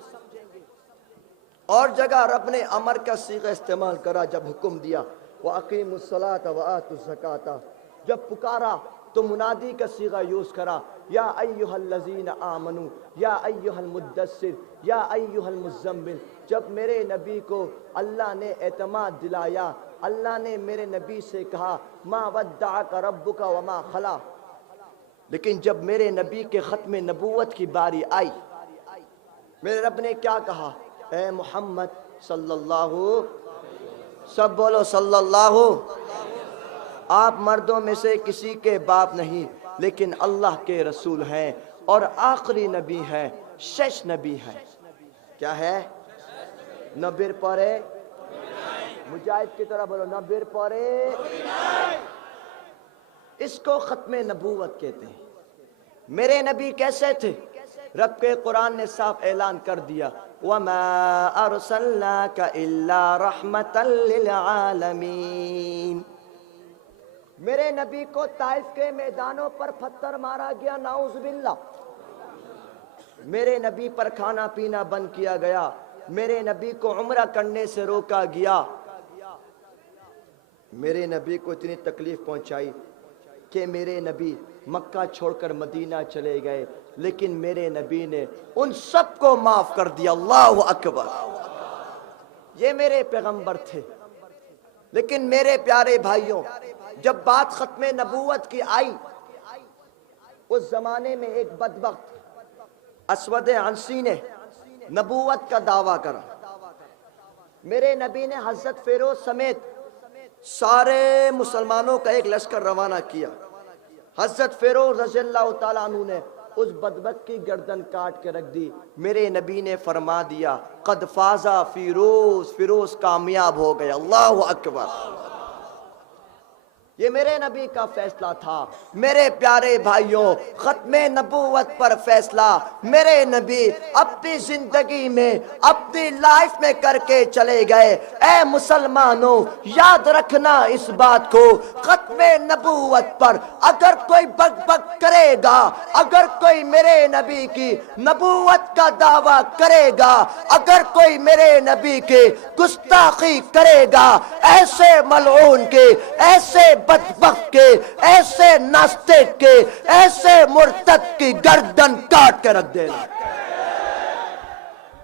اور جگہ رب نے امر کا صیغہ استعمال کرا جب حکم دیا وَأَقِيمُوا الصَّلَاةَ وَآتُوا الزَّكَاةَ. جب پکارا تو منادی کا صیغہ یوز کرا، یا ایہا الذین آمنوا، یا ایہا المدثر، یا ایہا المزمل. جب میرے نبی کو اللہ نے اعتماد دلایا، اللہ نے میرے نبی سے کہا ما ودعک ربک وما خلا. لیکن جب میرے نبی کے ختم نبوت کی باری آئی، میرے رب نے کیا کہا؟ اے محمد صلی اللہ، سب بولو صلی اللہ. آپ مردوں میں سے کسی کے باپ نہیں، لیکن اللہ کے رسول ہیں اور آخری نبی ہیں، شش نبی ہیں. کیا ہے؟ نبیر پورے مجاہد کی طرح بولو، نبیر پورے. اس کو ختم نبوت کہتے ہیں. میرے نبی کیسے تھے؟ رب کے قرآن نے صاف اعلان کر دیا وَمَا أَرْسَلْنَاكَ إِلَّا رَحْمَةً لِلْعَالَمِينَ. میرے نبی کو طائف کے میدانوں پر پتھر مارا گیا، نعوذ باللہ. میرے نبی پر کھانا پینا بند کیا گیا، میرے نبی کو عمرہ کرنے سے روکا گیا. میرے نبی کو اتنی تکلیف پہنچائی کہ میرے نبی مکہ چھوڑ کر مدینہ چلے گئے، لیکن میرے نبی نے ان سب کو معاف کر دیا. اللہ اکبر. یہ میرے پیغمبر تھے. لیکن میرے پیارے بھائیوں، جب بات ختم نبوت کی آئی، اس زمانے میں ایک بدبخت اسود عنسی نے نبوت کا دعویٰ کرا. میرے نبی نے حضرت فیروز سمیت سارے مسلمانوں کا ایک لشکر روانہ کیا. حضرت فیروز رضی اللہ تعالیٰ عنہ نے اس بدبخت کی گردن کاٹ کے رکھ دی. میرے نبی نے فرما دیا قد فازا فیروز، فیروز کامیاب ہو گیا. اللہ اکبر. یہ میرے نبی کا فیصلہ تھا. میرے پیارے بھائیوں، ختم نبوت پر فیصلہ میرے نبی اپنی زندگی میں، اپنی لائف میں کر کے چلے گئے. اے مسلمانوں، یاد رکھنا اس بات کو، ختم نبوت پر اگر کوئی بک بک کرے گا، اگر کوئی میرے نبی کی نبوت کا دعویٰ کرے گا، اگر کوئی میرے نبی کے گستاخی کرے گا، ایسے ملعون کے، ایسے بدبخت کے، ایسے ناستق کے، ایسے مرتد کی گردن کاٹ کے رکھ دینا.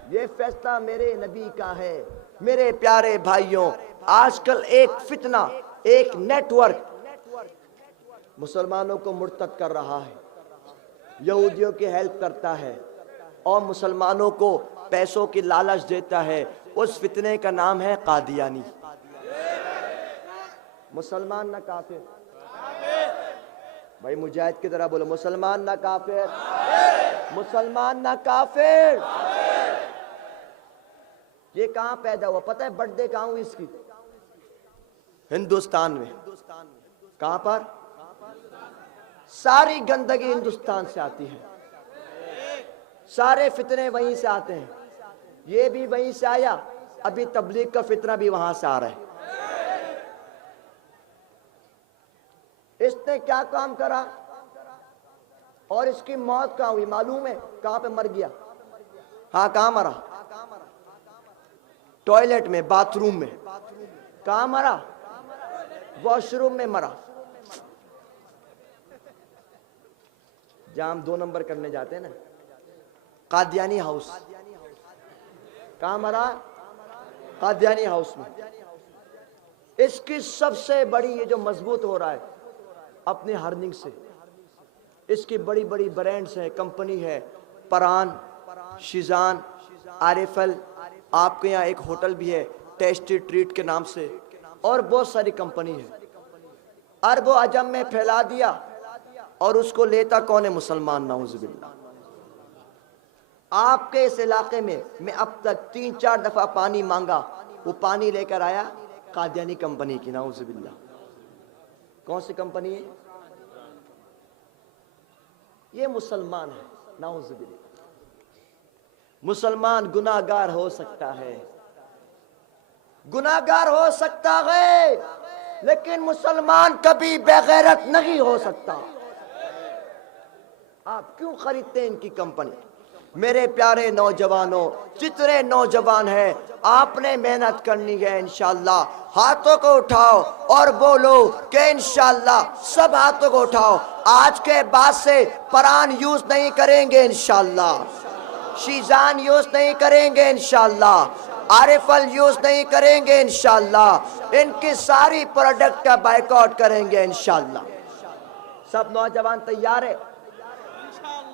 یہ فیصلہ میرے نبی کا ہے. میرے پیارے بھائیوں، آج کل ایک فتنہ، ایک نیٹ ورک مسلمانوں کو مرتد کر رہا ہے، یہودیوں کی ہیلپ کرتا ہے اور مسلمانوں کو پیسوں کی لالچ دیتا ہے. اس فتنے کا نام ہے قادیانی. مسلمان نہ کافر. بھائی مجاہد کی طرح بولو، مسلمان نہ کافر، مسلمان نہ کافر. یہ کہاں پیدا ہوا پتہ ہے؟ برتھ ڈے کہاں ہوئی اس کی؟ ہندوستان میں. کہاں پر؟ ساری گندگی ہندوستان سے آتی ہے، سارے فتنے وہیں سے آتے ہیں. یہ بھی وہیں سے آیا، ابھی تبلیغ کا فتنہ بھی وہاں سے آ رہا ہے. اس نے کیا کام کرا اور اس کی موت کہاں ہوئی معلوم ہے؟ کہاں پہ مر گیا؟ ہاں کہاں مرا؟ ٹوائلٹ میں، باتھ روم میں. کہاں مرا؟ واش روم میں مرا. جہاں ہم 2 نمبر کرنے جاتے ہیں نا، قادیانی ہاؤس. کہاں مرا؟ قادیانی ہاؤس میں. اس کی سب سے بڑی، یہ جو مضبوط ہو رہا ہے اپنی ہرننگ سے، اس کی بڑی بڑی برانڈز ہیں، کمپنی ہے، پران، شیزان، آریفل. آپ کے یہاں ایک ہوٹل بھی ہے ٹیسٹی ٹریٹ کے نام سے، اور بہت ساری کمپنی ہے. عرب و عجم میں پھیلا دیا، اور اس کو لیتا کون ہے؟ مسلمان. نعوذ باللہ. آپ کے اس علاقے میں اب تک 3-4 دفعہ پانی مانگا، وہ پانی لے کر آیا قادیانی کمپنی کی. نعوذ باللہ. کون سی کمپنی ہے؟ یہ مسلمان ہے، نعوذ باللہ۔ مسلمان گناہگار ہو سکتا ہے، گناہگار ہو سکتا ہے، لیکن مسلمان کبھی بے غیرت نہیں ہو سکتا۔ آپ کیوں خریدتے ہیں ان کی کمپنی؟ میرے پیارے نوجوانوں، جتنے نوجوان ہیں، آپ نے محنت کرنی ہے انشاءاللہ۔ ہاتھوں کو اٹھاؤ اور بولو کہ انشاءاللہ، سب ہاتھوں کو اٹھاؤ، آج کے بعد سے پران یوز نہیں کریں گے انشاءاللہ، شیزان یوز نہیں کریں گے انشاءاللہ، عارفل یوز نہیں کریں گے انشاءاللہ، ان کی ساری پروڈکٹ کا بائیکاٹ کریں گے انشاءاللہ۔ سب نوجوان تیار ہیں؟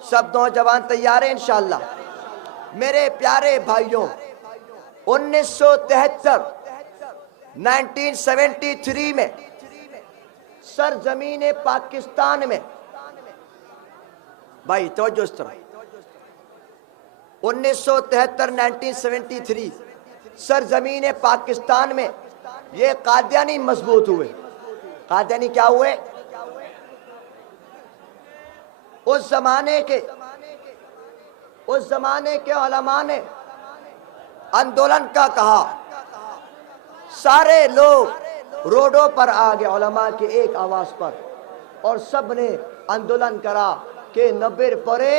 سب نوجوان تیار ہیں انشاءاللہ؟ میرے پیارے بھائیوں، 1973 میں سرزمین پاکستان میں، بھائی توجہ اس طرح، 1973 سرزمین پاکستان میں یہ قادیانی مضبوط ہوئے۔ قادیانی کیا ہوئے؟ اس زمانے کے علماء نے اندولن کا کہا، سارے لوگ روڈوں پر آگے علماء کی ایک آواز پر، اور سب نے اندولن کرا کہ نبر پورے،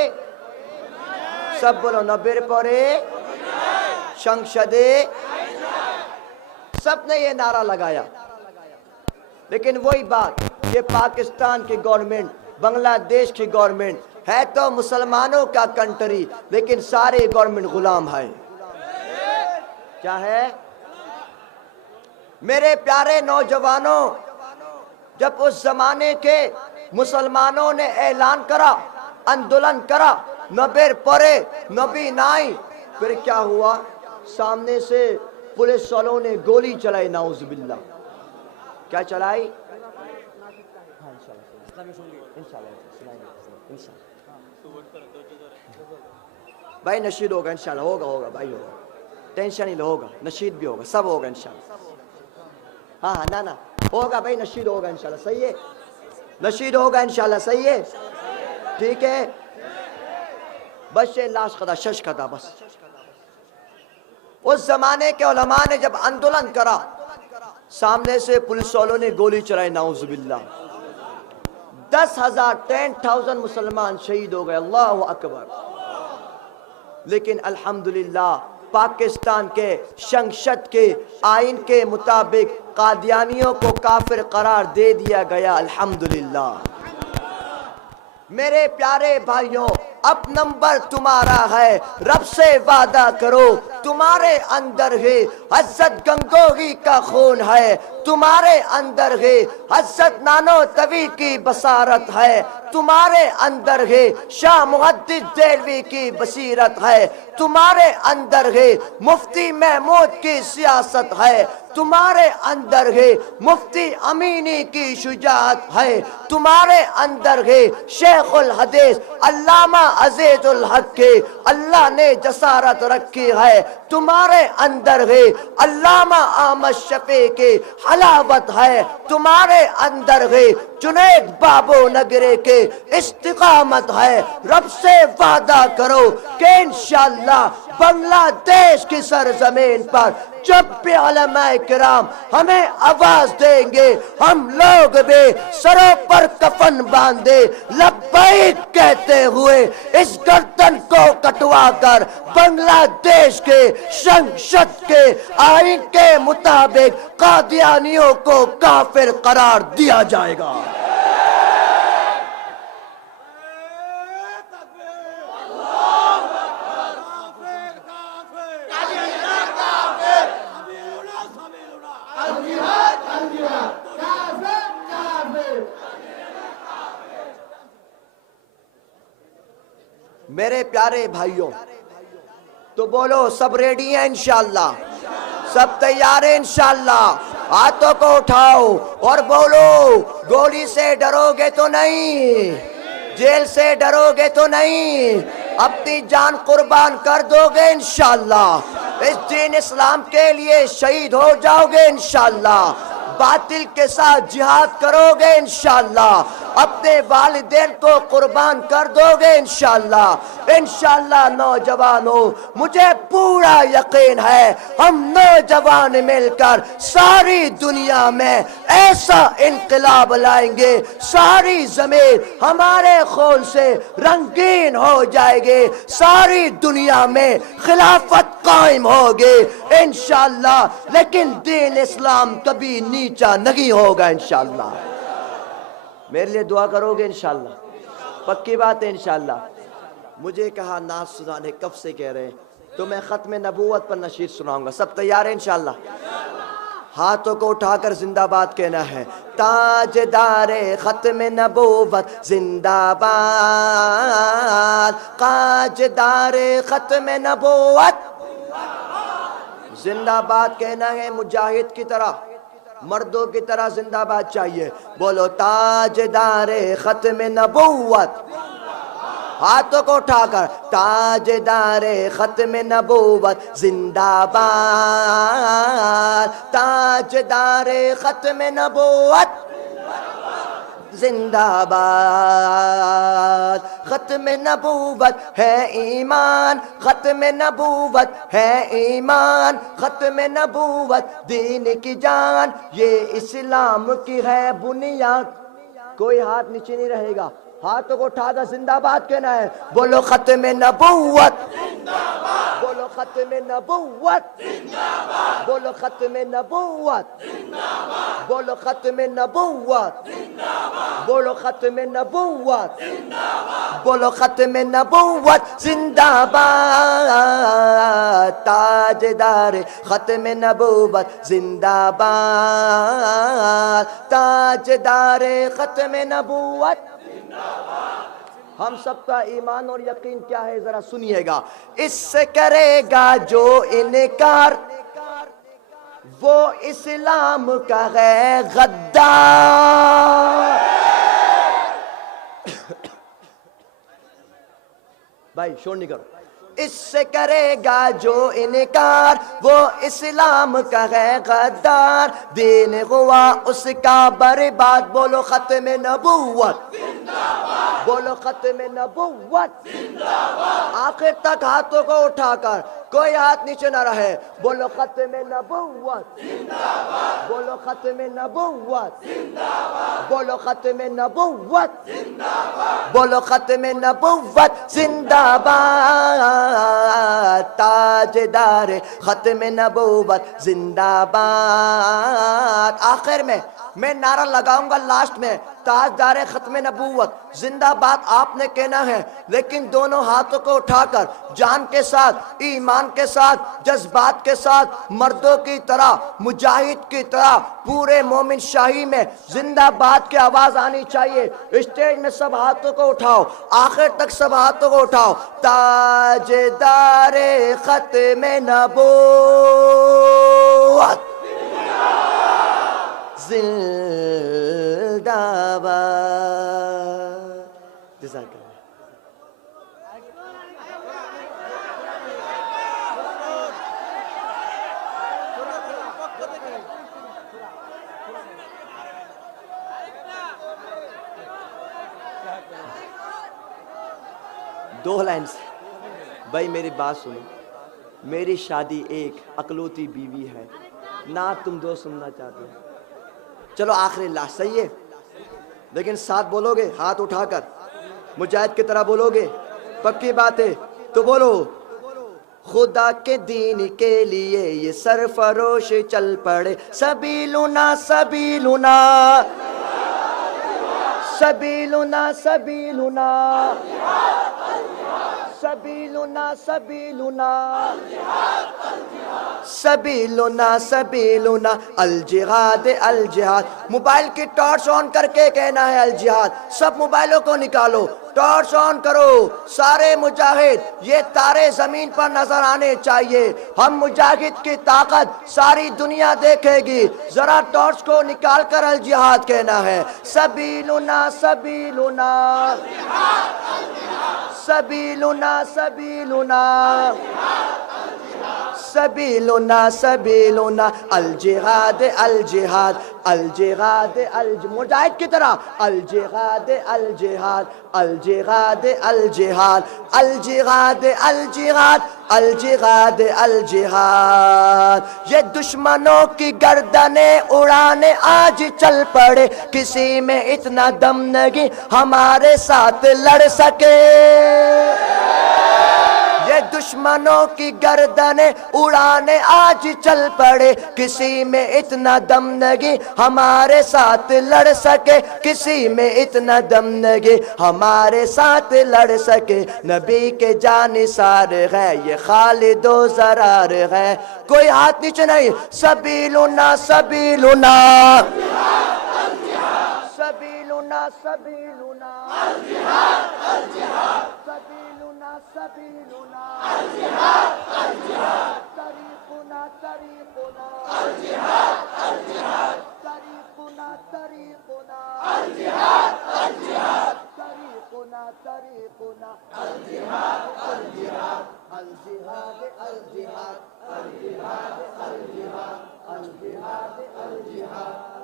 سب بولو نبر پورے شنگشدے، سب نے یہ نعرہ لگایا۔ لیکن وہی بات، یہ پاکستان کی گورنمنٹ، بنگلہ دیش کی گورنمنٹ ہے تو مسلمانوں کا کنٹری، لیکن سارے گورنمنٹ غلام ہیں۔ کیا ہے؟ میرے پیارے نوجوانوں، جب اس زمانے کے مسلمانوں نے اعلان کرا، اندولن کرا، نبر پورے نبی نائی، پھر کیا ہوا؟ سامنے سے پولیس والوں نے گولی چلائی، نعوذ باللہ۔ کیا چلائی؟ بھائی نشید ہوگا انشاءاللہ، ہوگا بھائی، ہوگا، ٹینشن ہی لو، ہوگا نشید بھی ہوگا، سب ہوگا انشاءاللہ۔ ہاں نا ہوگا بھائی، نشید ہوگا انشاءاللہ، صحیح ہے، نشید ہوگا انشاءاللہ، صحیح ہے، ٹھیک ہے، بس یہ لاش خدا شش خدا بس۔ اس زمانے کے علماء نے جب اندولن کرا، سامنے سے پولیس والوں نے گولی چلائی، نعوذ باللہ۔ 10,000 مسلمان شہید ہو گئے، اللہ اکبر۔ لیکن الحمدللہ پاکستان کے شنگشت کے آئین کے مطابق قادیانیوں کو کافر قرار دے دیا گیا، الحمدللہ۔ میرے پیارے بھائیوں، اب نمبر تمہارا ہے، رب سے وعدہ کرو، تمہارے اندر ہے حضرت گنگوہی کا خون ہے، تمہارے اندر ہے حضرت نانوتوی کی بصارت ہے، تمہارے اندر ہے شاہ محدث دہلوی کی بصیرت ہے، تمہارے اندر ہے مفتی محمود کی سیاست ہے، تمہارے اندر ہے مفتی امینی کی شجاعت ہے، تمہارے اندر ہے شیخ الحدیث علامہ عزیز الحق کے اللہ نے جسارت رکھی ہے، تمہارے اندر ہے علامہ احمد شفیع کے حلاوت ہے، تمہارے اندر ہے جنید بابو نگرے کے استقامت ہے۔ رب سے وعدہ کرو کہ انشاءاللہ بنگلہ دیش کی سرزمین پر جب بھی علماء کرام ہمیں آواز دیں گے، ہم لوگ بھی سروں پر کفن باندھے لبیک کہتے ہوئے اس گردن کو کٹوا کر بنگلہ دیش کے شنگشت کے آئین کے مطابق قادیانیوں کو کافر قرار دیا جائے گا۔ میرے پیارے بھائیوں، تو بولو سب ریڈی ہیں انشاءاللہ، سب تیار ہیں انشاءاللہ؟ ہاتھوں کو اٹھاؤ اور بولو، گولی سے ڈرو گے تو نہیں، جیل سے ڈرو گے تو نہیں، اپنی جان قربان کر دو گے انشاءاللہ، اس دین اسلام کے لیے شہید ہو جاؤ گے انشاءاللہ۔ باطل کے ساتھ جہاد کرو گے انشاءاللہ، اپنے والدین کو قربان کر دو گے انشاءاللہ۔ انشاءاللہ نوجوانوں، مجھے پورا یقین ہے ہم نوجوان مل کر ساری دنیا میں ایسا انقلاب لائیں گے، ساری زمین ہمارے خون سے رنگین ہو جائے گی، ساری دنیا میں خلافت قائم ہوگی انشاءاللہ، لیکن دین اسلام کبھی نیچا نہیں ہوگا انشاءاللہ۔ میرے لیے دعا کرو گے انشاءاللہ؟ پکی بات ہے انشاءاللہ۔ مجھے کہا نعت سنانے کب سے کہہ رہے ہیں، تو میں ختم نبوت پر نشید سناؤں گا، سب تیار ہیں انشاءاللہ؟ ہاتھوں کو اٹھا کر زندہ باد کہنا ہے، تاجدار ختم نبوت زندہ باد، تاجدار ختم نبوت زندہ باد کہنا ہے، مجاہد کی طرح، مردوں کی طرح زندہ باد چاہیے، بولو تاجدار ختم نبوت، ہاتھوں کو اٹھا کر، تاجدار ختم نبوت زندہ باد، تاجدار ختم نبوت زندہ باد، ختم نبوت ہے ایمان، ختم نبوت ہے ایمان، ختم نبوت دین کی جان، یہ اسلام کی ہے بنیاد۔ کوئی ہاتھ نیچے نہیں رہے گا، ہاتھوں کو اٹھا کر زندہ باد کہنا ہے، بولو ختم نبوت، بولو ختم نبوت، بولو ختم نبوت، بولو ختم نبوت، بولو ختم نبوت، بولو ختم نبوت زندہ باد، تاجدار ختم نبوت زندہ باد، تاجدار ختم نبوت۔ ہم سب کا ایمان اور یقین کیا ہے ذرا سنیے گا، اس سے کرے گا جو انکار وہ اسلام کا ہے غدار۔ بھائی شور نہیں کرو، اس سے کرے گا جو انکار وہ اسلام کا ہے غدار، دین ہوا اس کا برباد، بولو ختم نبوت، بولو ختم نبوت، آخر تک ہاتھوں کو اٹھا کر، کوئی ہاتھ نیچے نہ رہے، بولو ختم نبوت، بولو ختم نبوت، بولو ختم نبوت، بولو ختم نبوت زندہ باد، تاجدار ختم نبوت زندہ باد۔ آخر میں نعرہ لگاؤں گا لاسٹ میں، تاجدار ختم نبوت زندہ باد آپ نے کہنا ہے، لیکن دونوں ہاتھوں کو اٹھا کر جان کے ساتھ، ایمان کے ساتھ، جذبات کے ساتھ، مردوں کی طرح، مجاہد کی طرح پورے مومن شاہی میں زندہ باد کی آواز آنی چاہیے۔ اسٹیج میں سب ہاتھوں کو اٹھاؤ، آخر تک سب ہاتھوں کو اٹھاؤ، تاجدار ختم نبوت زندہ باد۔ جزاک اللہ۔ دو لائنز بھائی میری بات سنو، میری شادی ایک اکلوتی بیوی ہے، نہ تم دو سننا چاہتے ہو، چلو آخری لاش صحیح ہے، لیکن ساتھ بولو گے ہاتھ اٹھا کر، مجاہد کی طرح بولو گے، پکی بات ہے تو بولو، خدا کے دین کے لیے یہ سرفروش چل پڑے، سبیلنا سبیلنا سبیلنا سبیلنا سبیلنا سبیلنا سبیلنا سبیلنا الجہاد الجہاد۔ موبائل کی ٹارچ آن کر کے کہنا ہے الجہاد، سب موبائلوں کو نکالو، ٹارچ آن کرو، سارے مجاہد، یہ تارے زمین پر نظر آنے چاہیے، ہم مجاہد کی طاقت ساری دنیا دیکھے گی، ذرا ٹارچ کو نکال کر الجہاد کہنا ہے، سبیلنا سبیلنا سبیلنا سبیلنا سبیلنا سبیلنا الجہاد الجہاد الجہاد مجاہد کی طرح الجہاد الجہاد الجہاد الجہاد الجہاد الجہاد الجہاد الجہاد یہ دشمنوں کی گردنیں اڑانے آج چل پڑے کسی میں اتنا دم نہیں ہمارے ساتھ لڑ سکے یہ دشمنوں کی گردنیں اڑانے آج چل پڑے کسی میں اتنا دم نہیں ہمارے ساتھ لڑ سکے کسی میں اتنا دم نہیں ہمارے ساتھ لڑ سکے نبی کے جانثار ہے یہ خالد و زرار ہے کوئی ہاتھ نیچے نہیں سبیلنا سبیلنا سبیلنا سبیلنا الجہاد الجہاد سبیلنا سبیلنا الجہاد الجہاد طریقنا طریقنا الجہاد الجہاد طریقنا طریقنا الجہاد الجہاد طریقنا طریقنا الجہاد الجہاد الجہاد الجہاد الجہاد الجہاد الجہاد الجہاد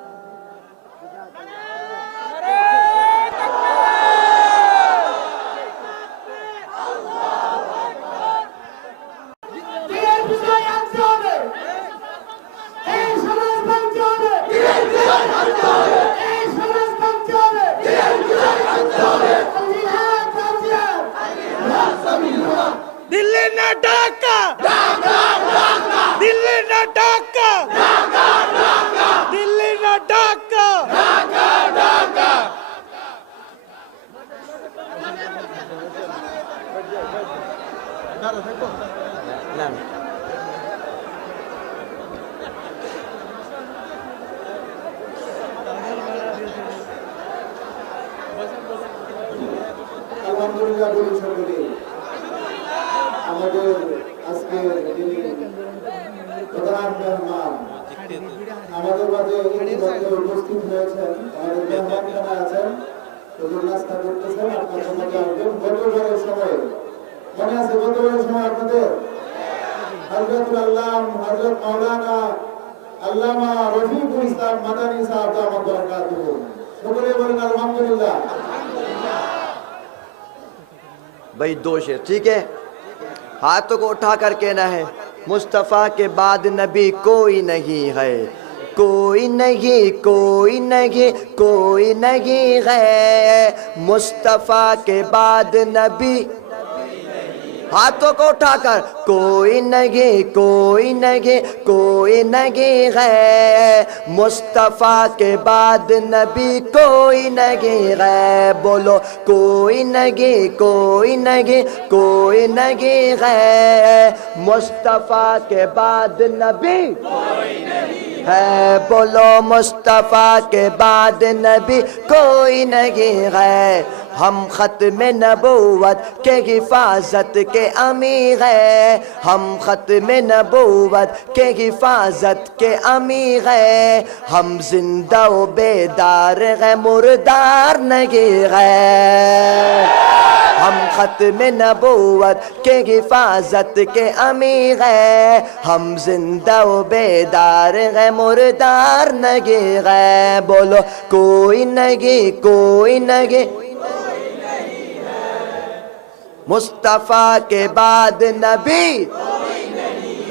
دلی نہ ڈھاکہ دلی نہ ڈھاکہ دلی نہ ڈھاکہ আলহামদুলিল্লাহ বলি সকলে আমাদের আজকের যিনি প্রধান মেহমান আমাদের মাঝে ইতিমধ্যে উপস্থিত হয়েছেন আমাদের মেহমান খানা আছেন হুজুর নাস্তা করতেছেন আপনাদের মাঝে আসবেন গতবারের সময় মনে আছে গতবারের সময় আপনাদের হযরতুল আল্লাম হযরত মাওলানা আল্লামা রফিকুল ইসলাম মাদানী সাহেব দামাত বরকাতুহু সকলে বলেন আলহামদুলিল্লাহ بھائی دو شعر ٹھیک ہے ہاتھوں کو اٹھا کر کہنا ہے مصطفیٰ کے بعد نبی کوئی نہیں ہے کوئی نہیں کوئی نہیں کوئی نہیں ہے مصطفیٰ کے بعد نبی ہاتھوں کو اٹھا کر کوئی نہیں کوئی نہیں کوئی نہیں ہے مصطفیٰ کے بعد نبی کوئی نہیں ہے بولو کوئی نہیں کوئی نہیں کوئی نہیں ہے مصطفیٰ کے بعد نبی کوئی نہیں ہے بولو مصطفیٰ کے بعد نبی کوئی نہیں ہے ہم ختم نبوت کے حفاظت کے امیر ہیں ہم ختم نبوت کے حفاظت کے امیر ہیں ہم زندہ و بیدار ہیں مردار نہیں ہیں ہم ختم نبوت کے حفاظت کے امیر ہیں ہم زندہ و بیدار ہیں مردار نہیں ہیں بولو کوئی نہیں کوئی نہیں مصطفیٰ کے بعد نبی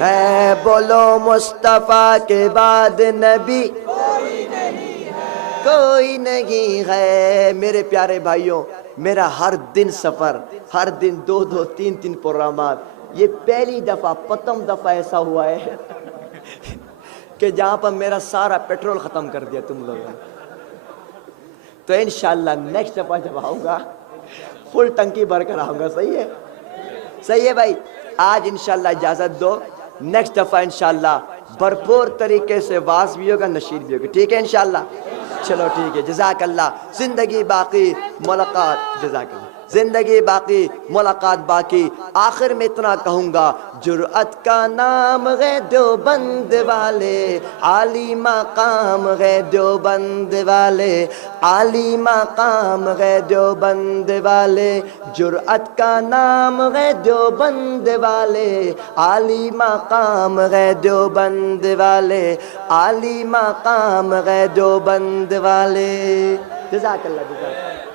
ہے بولو مصطفیٰ کے بعد نبی کوئی نہیں ہے میرے پیارے بھائیوں میرا ہر دن سفر ہر دن دو دو تین تین پروگرامات یہ پہلی دفعہ پتم دفعہ ایسا ہوا ہے کہ جہاں پر میرا سارا پیٹرول ختم کر دیا تم لوگوں نے تو انشاءاللہ نیکسٹ دفعہ جب آؤں گا فل ٹنکی بھر کر آؤں گا صحیح ہے بھائی آج انشاءاللہ اجازت دو نیکسٹ دفعہ انشاءاللہ بھرپور طریقے سے واعظ بھی ہوگا نشید بھی ہوگا ٹھیک ہے انشاءاللہ چلو ٹھیک ہے جزاک اللہ زندگی باقی ملاقات جزاک اللہ زندگی باقی ملاقات باقی. آخر میں اتنا کہوں گا جرأت کا نام ہے دیوبند والے عالی مقام ہے دیوبند والے عالی مقام ہے دیوبند والے جرأت کا نام ہے دیوبند والے عالی مقام ہے دیوبند والے عالی مقام ہے دیوبند والے. جزاک اللہ.